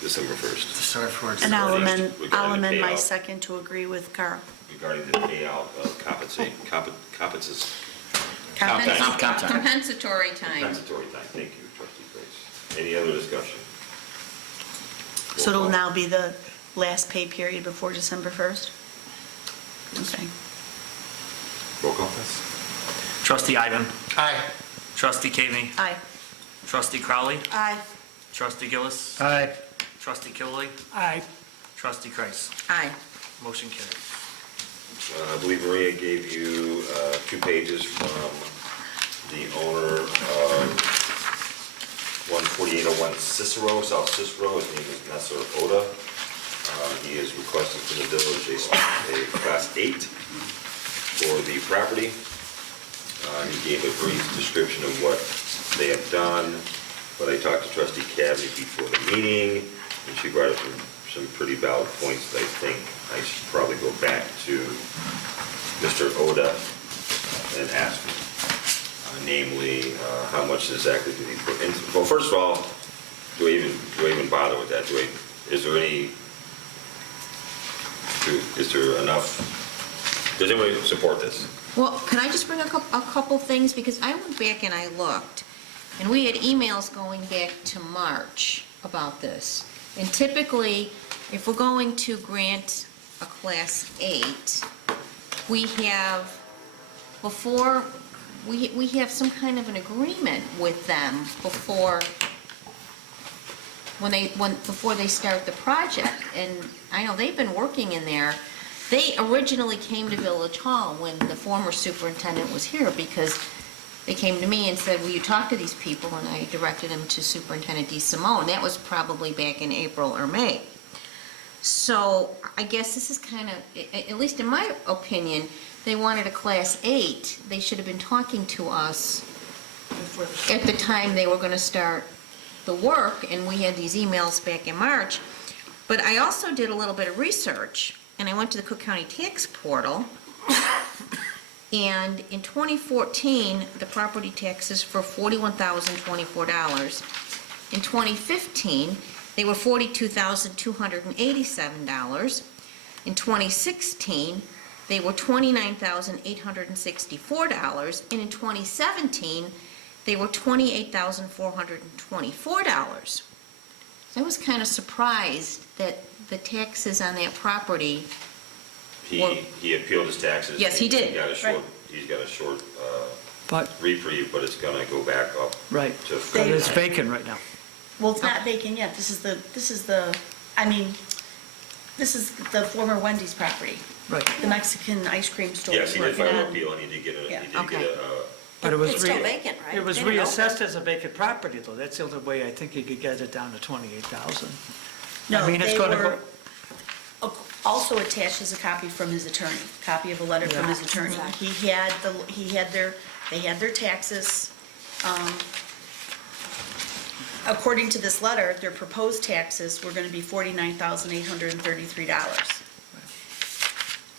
December 1st, start for. And I'll amend Regarding the my payout. second to agree with Carl. regarding the payout of compensation. Compensatory Compensatory time. Compensatory time. Thank you, trustee Grace. Any other discussion? So it'll now be the last pay period before December 1st? Okay. Roll call. Trustee Ivan. Aye. Trustee Kaveni. Aye. Trustee Crowley. Aye. Trustee Gillis. aye, Trustee Killiely. Aye. Trustee Kreis. Aye. Motion carries. I believe Maria gave you 2 pages from the owner of 14801 Cicero, South Cicero. His name is Messer Oda. He is requesting from the village a Class 8 for the property. He gave a brief description of what they have done, but I talked to trustee Cabney before the meeting, and she brought up some pretty valid points that I think I should probably go back to Mr. Oda and ask him. Namely, how much exactly did he put into, well, first of all, do I even bother with that? Is there enough, does anybody support this? Well, can I just bring a couple things, because I went back and I looked, and we had emails going back to March about this. And typically, if we're going to grant a Class 8, we have, before, we have some kind of an agreement with them before they start the project. And I know they've been working in there. They originally came to Village Hall when the former superintendent was here, because they came to me and said, will you talk to these people? And I directed them to Superintendent DeSimone. That was probably back in April or May. So I guess this is kind of, at least in my opinion, they wanted a Class 8. They should have been talking to us at the time they were going to start the work, and we had these emails back in March. But I also did a little bit of research, and I went to the Cook County Tax Portal, and in 2014, the property taxes were $41,024. In 2015, they were $42,287. In 2016, they were $29,864, and in 2017, they were $28,424. So I was kind of surprised that the taxes on that property, He appealed his taxes. Yes, he did. He's got a short But, reprieve, but it's gonna go back up right, to. but it's vacant right now. Well, it's not vacant yet. This is the former Wendy's property, Right. the Mexican ice cream store. Yes, he did Working file on- an appeal, and he did get Yeah. But it was It's still vacant, right? It was They didn't open reassessed as a vacant property, though. That's the only way I think you could get it down to 28,000. No, I mean, it's they gonna were also attached as a copy from his attorney, copy of a letter from his attorney. Exactly. They had their taxes. According to this letter, their proposed taxes were gonna be $49,833.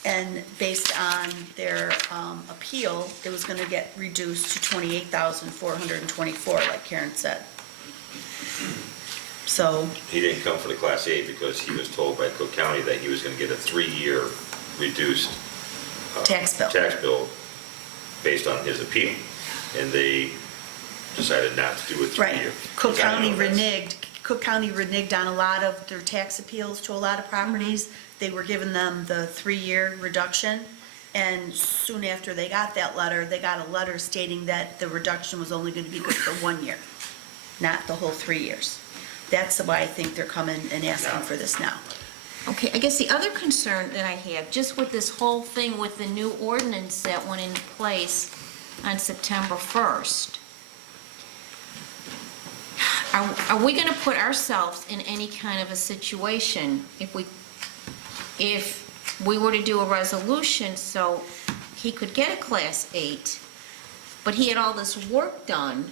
And based on their appeal, it was gonna get reduced to $28,424, like Karen said. So, He didn't come for the Class A because he was told by Cook County that he was gonna get a 3-year reduced tax bill. tax bill based on his appeal. And they decided not to do a 3-year. Right. Cook County reneged on a lot of their tax appeals to a lot of properties. They were giving them the 3-year reduction, and soon after they got that letter, they got a letter stating that the reduction was only gonna be good for 1 year, not the whole 3 years. That's why I think they're coming and asking for this now. Okay, I guess the other concern that I have, just with this whole thing with the new ordinance that went into place on September 1st, are we gonna put ourselves in any kind of a situation if we were to do a resolution so he could get a Class 8, but he had all this work done,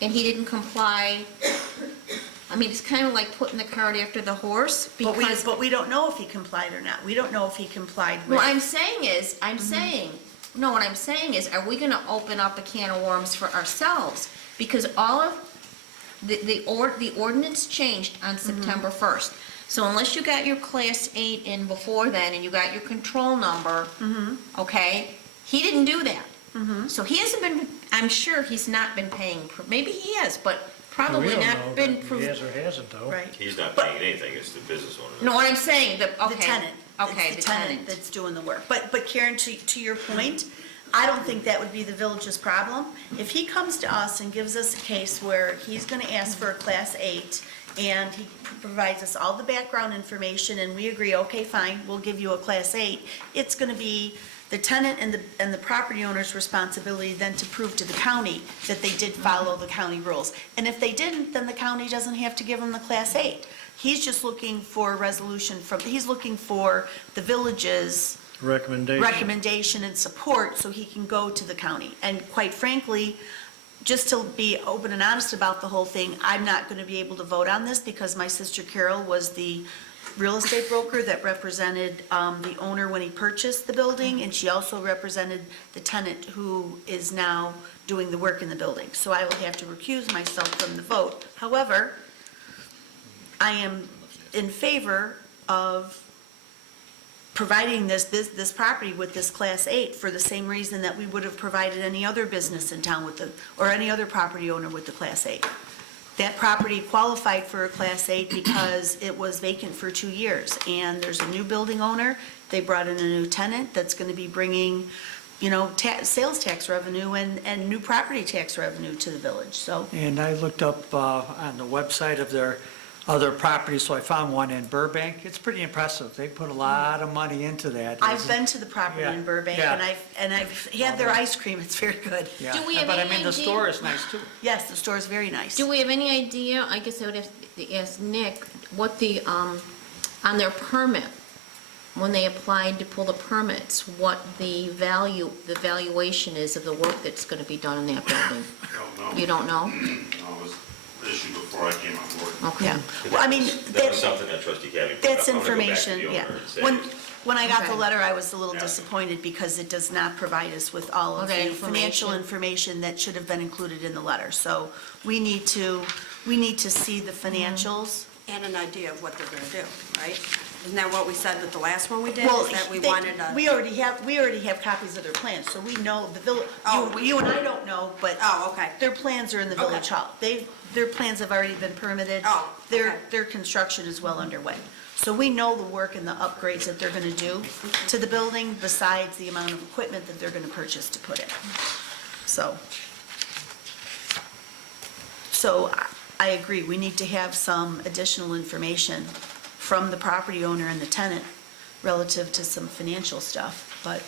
and he didn't comply? I mean, it's kind of like putting the cart after the horse, because... But we don't know if he complied or not. We don't know if he complied with... What I'm saying is, what I'm saying is, are we gonna open up a can of worms for ourselves? Because all of, the ordinance changed on September 1st. So unless you got your Class 8 in before then, and you got your control number, okay, he didn't do that. So he hasn't been, I'm sure he's not been paying, maybe he has, but probably We don't not know been. that he has or hasn't, though. Right. He's not paying anything, it's the business owner. No, what I'm saying, The tenant. Okay, It's the the tenant that's doing the work. But Karen, to your point, I don't think that would be the village's problem. If he comes to us and gives us a case where he's gonna ask for a Class 8, and he provides us all the background information, and we agree, okay, fine, we'll give you a Class 8, it's gonna be the tenant and the property owner's responsibility then to prove to the county that they did follow the county rules. And if they didn't, then the county doesn't have to give them the Class 8. He's just looking for a resolution he's looking for the village's recommendation and support so he can go to the county. And quite frankly, just to be open and honest about the whole thing, I'm not going to be able to vote on this because my sister Carol was the real estate broker that represented the owner when he purchased the building, and she also represented the tenant who is now doing the work in the building. So I will have to recuse myself from the vote. However, I am in favor of providing this property with this Class 8 for the same reason that we would have provided any other business in town or any other property owner with the Class 8. That property qualified for a Class 8 because it was vacant for 2 years, and there's a new building owner. They brought in a new tenant that's going to be bringing, sales tax revenue and new property tax revenue to the village, so. And I looked up on the website of their other properties, so I found one in Burbank. It's pretty impressive. They put a lot of money into that. I've been to the property in Burbank, Yeah. and I've had their ice cream, it's very good. Yeah. Do we have But I any mean, the idea- store is nice too. Yes, the store is very nice. Do we have any idea, I guess I would have to ask Nick, what on their permit, when they applied to pull the permits, what the valuation is of the work that's going to be done in that building? I don't know. You don't know? No, it was issued before I came on board. Okay. Yeah, well, I mean, That was something that trustee Cabby. that's I'm gonna go back to the information, owner yeah. and say, When I got the Okay. letter, I was a little Yeah. disappointed because it does not provide us with all of Okay, the financial information that should have been included in the letter. So we need to see the financials. And an idea of what they're gonna do, right? Isn't that what we said with the last one we did? Well, Is that we they- wanted a... we already have copies of their plans, so we know the village, Oh, you and I don't know, but Oh, okay. their plans are in the village hall. Their plans have already been permitted. Oh, okay. Their construction is well underway. So we know the work and the upgrades that they're gonna do to the building besides the amount of equipment that they're gonna purchase to put in. So I agree, we need to have some additional information from the property owner and the tenant relative to some financial stuff. But,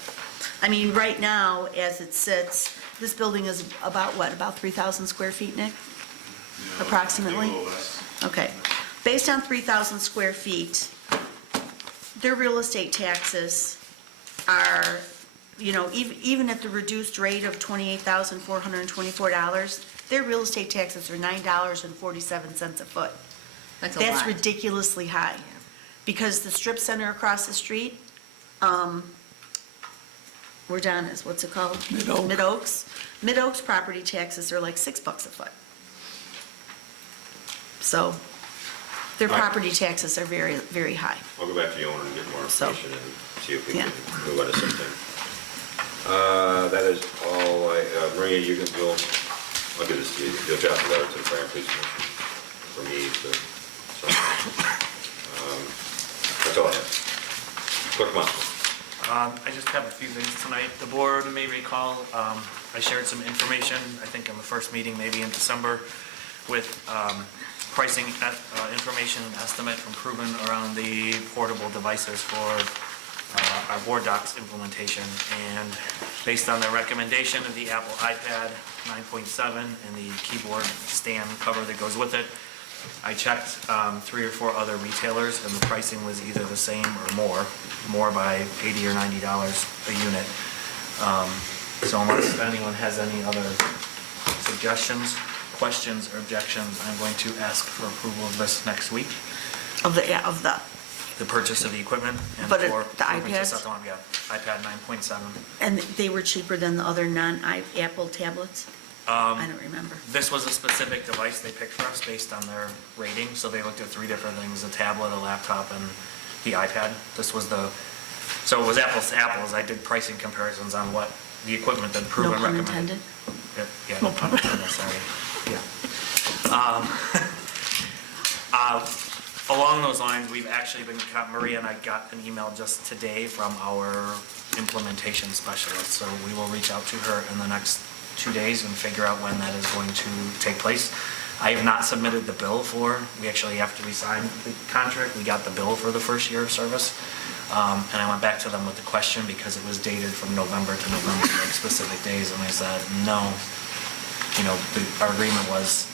I mean, right now, as it sits, this building is about what, about 3,000 square feet, Nick? Approximately? A little less. Okay. Based on 3,000 square feet, their real estate taxes are, you know, even at the reduced rate of $28,424, their real estate taxes are $9.47 a foot. That's a That's lot. ridiculously high. Because the strip center across the street, where Don is, what's it called? Mid-Oaks. Mid-Oaks property taxes are like $6 a foot. So their property taxes are very, very high. I'll go back to the owner and get more So, information and see if we yeah. can move on to something. That is all Maria, I'll give this to you. You'll draft a letter to the fire and police commission for me to sign. That's all I have. Clerk Monson. I just have a few things tonight. The board may recall, I shared some information, I think in the first meeting, maybe in December, with pricing information and estimate from Proven around the portable devices for our board docs implementation. And based on the recommendation of the Apple iPad 9.7 and the keyboard stand cover that goes with it, I checked 3 or 4 other retailers, and the pricing was either the same or more by $80 or $90 a unit. So unless anyone has any other suggestions, questions, or objections, I'm going to ask for approval of this next week, Of the the purchase of the equipment and But for the Proven to iPads? set them up. Yeah, iPad 9.7. and they were cheaper than the other non-Apple tablets? I don't remember. This was a specific device they picked for us based on their rating, so they looked at 3 different things, a tablet, a laptop, and the iPad. This was so it was apples to apples. I did pricing comparisons on what the equipment that No Proven pun recommended. intended? Yeah, no pun intended, sorry. Yeah. Along those lines, we've actually Maria and I got an email just today from our implementation specialist, so we will reach out to her in the next 2 days and figure out when that is going to take place. I have not submitted the bill we actually, after we signed the contract, we got the bill for the first year of service. And I went back to them with the question because it was dated from November to November, like specific days, and I said, no. Our agreement was,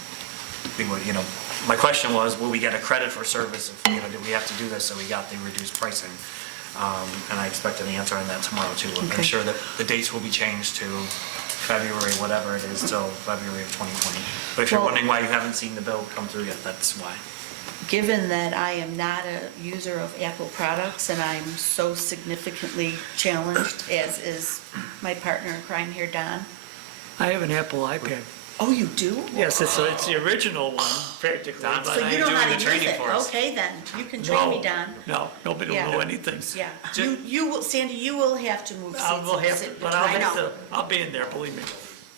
my question was, will we get a credit for service if, did we have to do this, so we got the reduced pricing? And I expect an answer on that tomorrow too. Okay. I'm sure that the dates will be changed to February, whatever it is, till February of 2020. But if you're Well- wondering why you haven't seen the bill come through yet, that's why. Given that I am not a user of Apple products and I'm so significantly challenged, as is my partner in crime here, Don. I have an Apple iPad. Oh, you do? Yes, it's the original one, practically. Don's but So Why you are you know how doing to the use training it? for us? Okay, then, you can train me, Don. No, nobody will Yeah. know anything. Yeah, you will, Sandy, you will have to move seats. I will and have, sit but I'll between- have to, I'll be in there, believe me.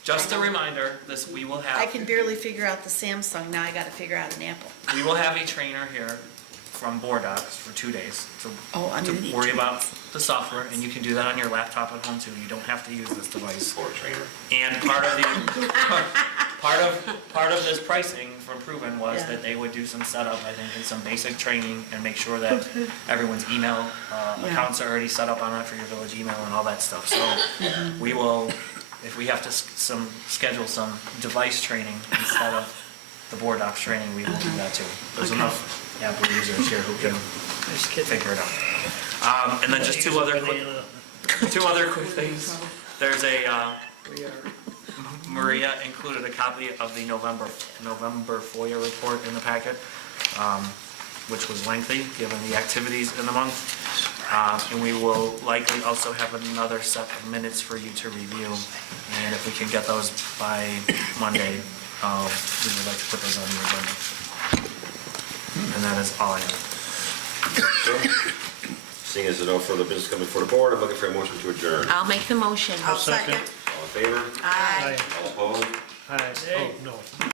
Just a reminder, we will have. I can barely figure out the Samsung, now I gotta figure out an Apple. We will have a trainer here from Board Docs for 2 days Oh, I'm to gonna need worry to. about the software, and you can do that on your laptop at home too. You don't have to use this device. Or trainer. And part of this pricing from Proven was Yeah. that they would do some setup, I think, and some basic training and make sure that everyone's email accounts are already set up on it for your village email and all that stuff. So we will, if we have to schedule some device training instead of the Board Docs training, we will do that too. There's Okay. enough Apple users here who can figure it out. And then just two other quick things. There's Maria included a copy of the November FOIA report in the packet, which was lengthy, given the activities in the month. And we will likely also have another set of minutes for you to review. And if we can get those by Monday, we would like to put those on the agenda. And that is all I have. So, seeing as there's no further business coming before the board, I'm looking for a motion to adjourn. I'll make the motion. Second. All in favor? Aye. All opposed? Aye. Oh, no.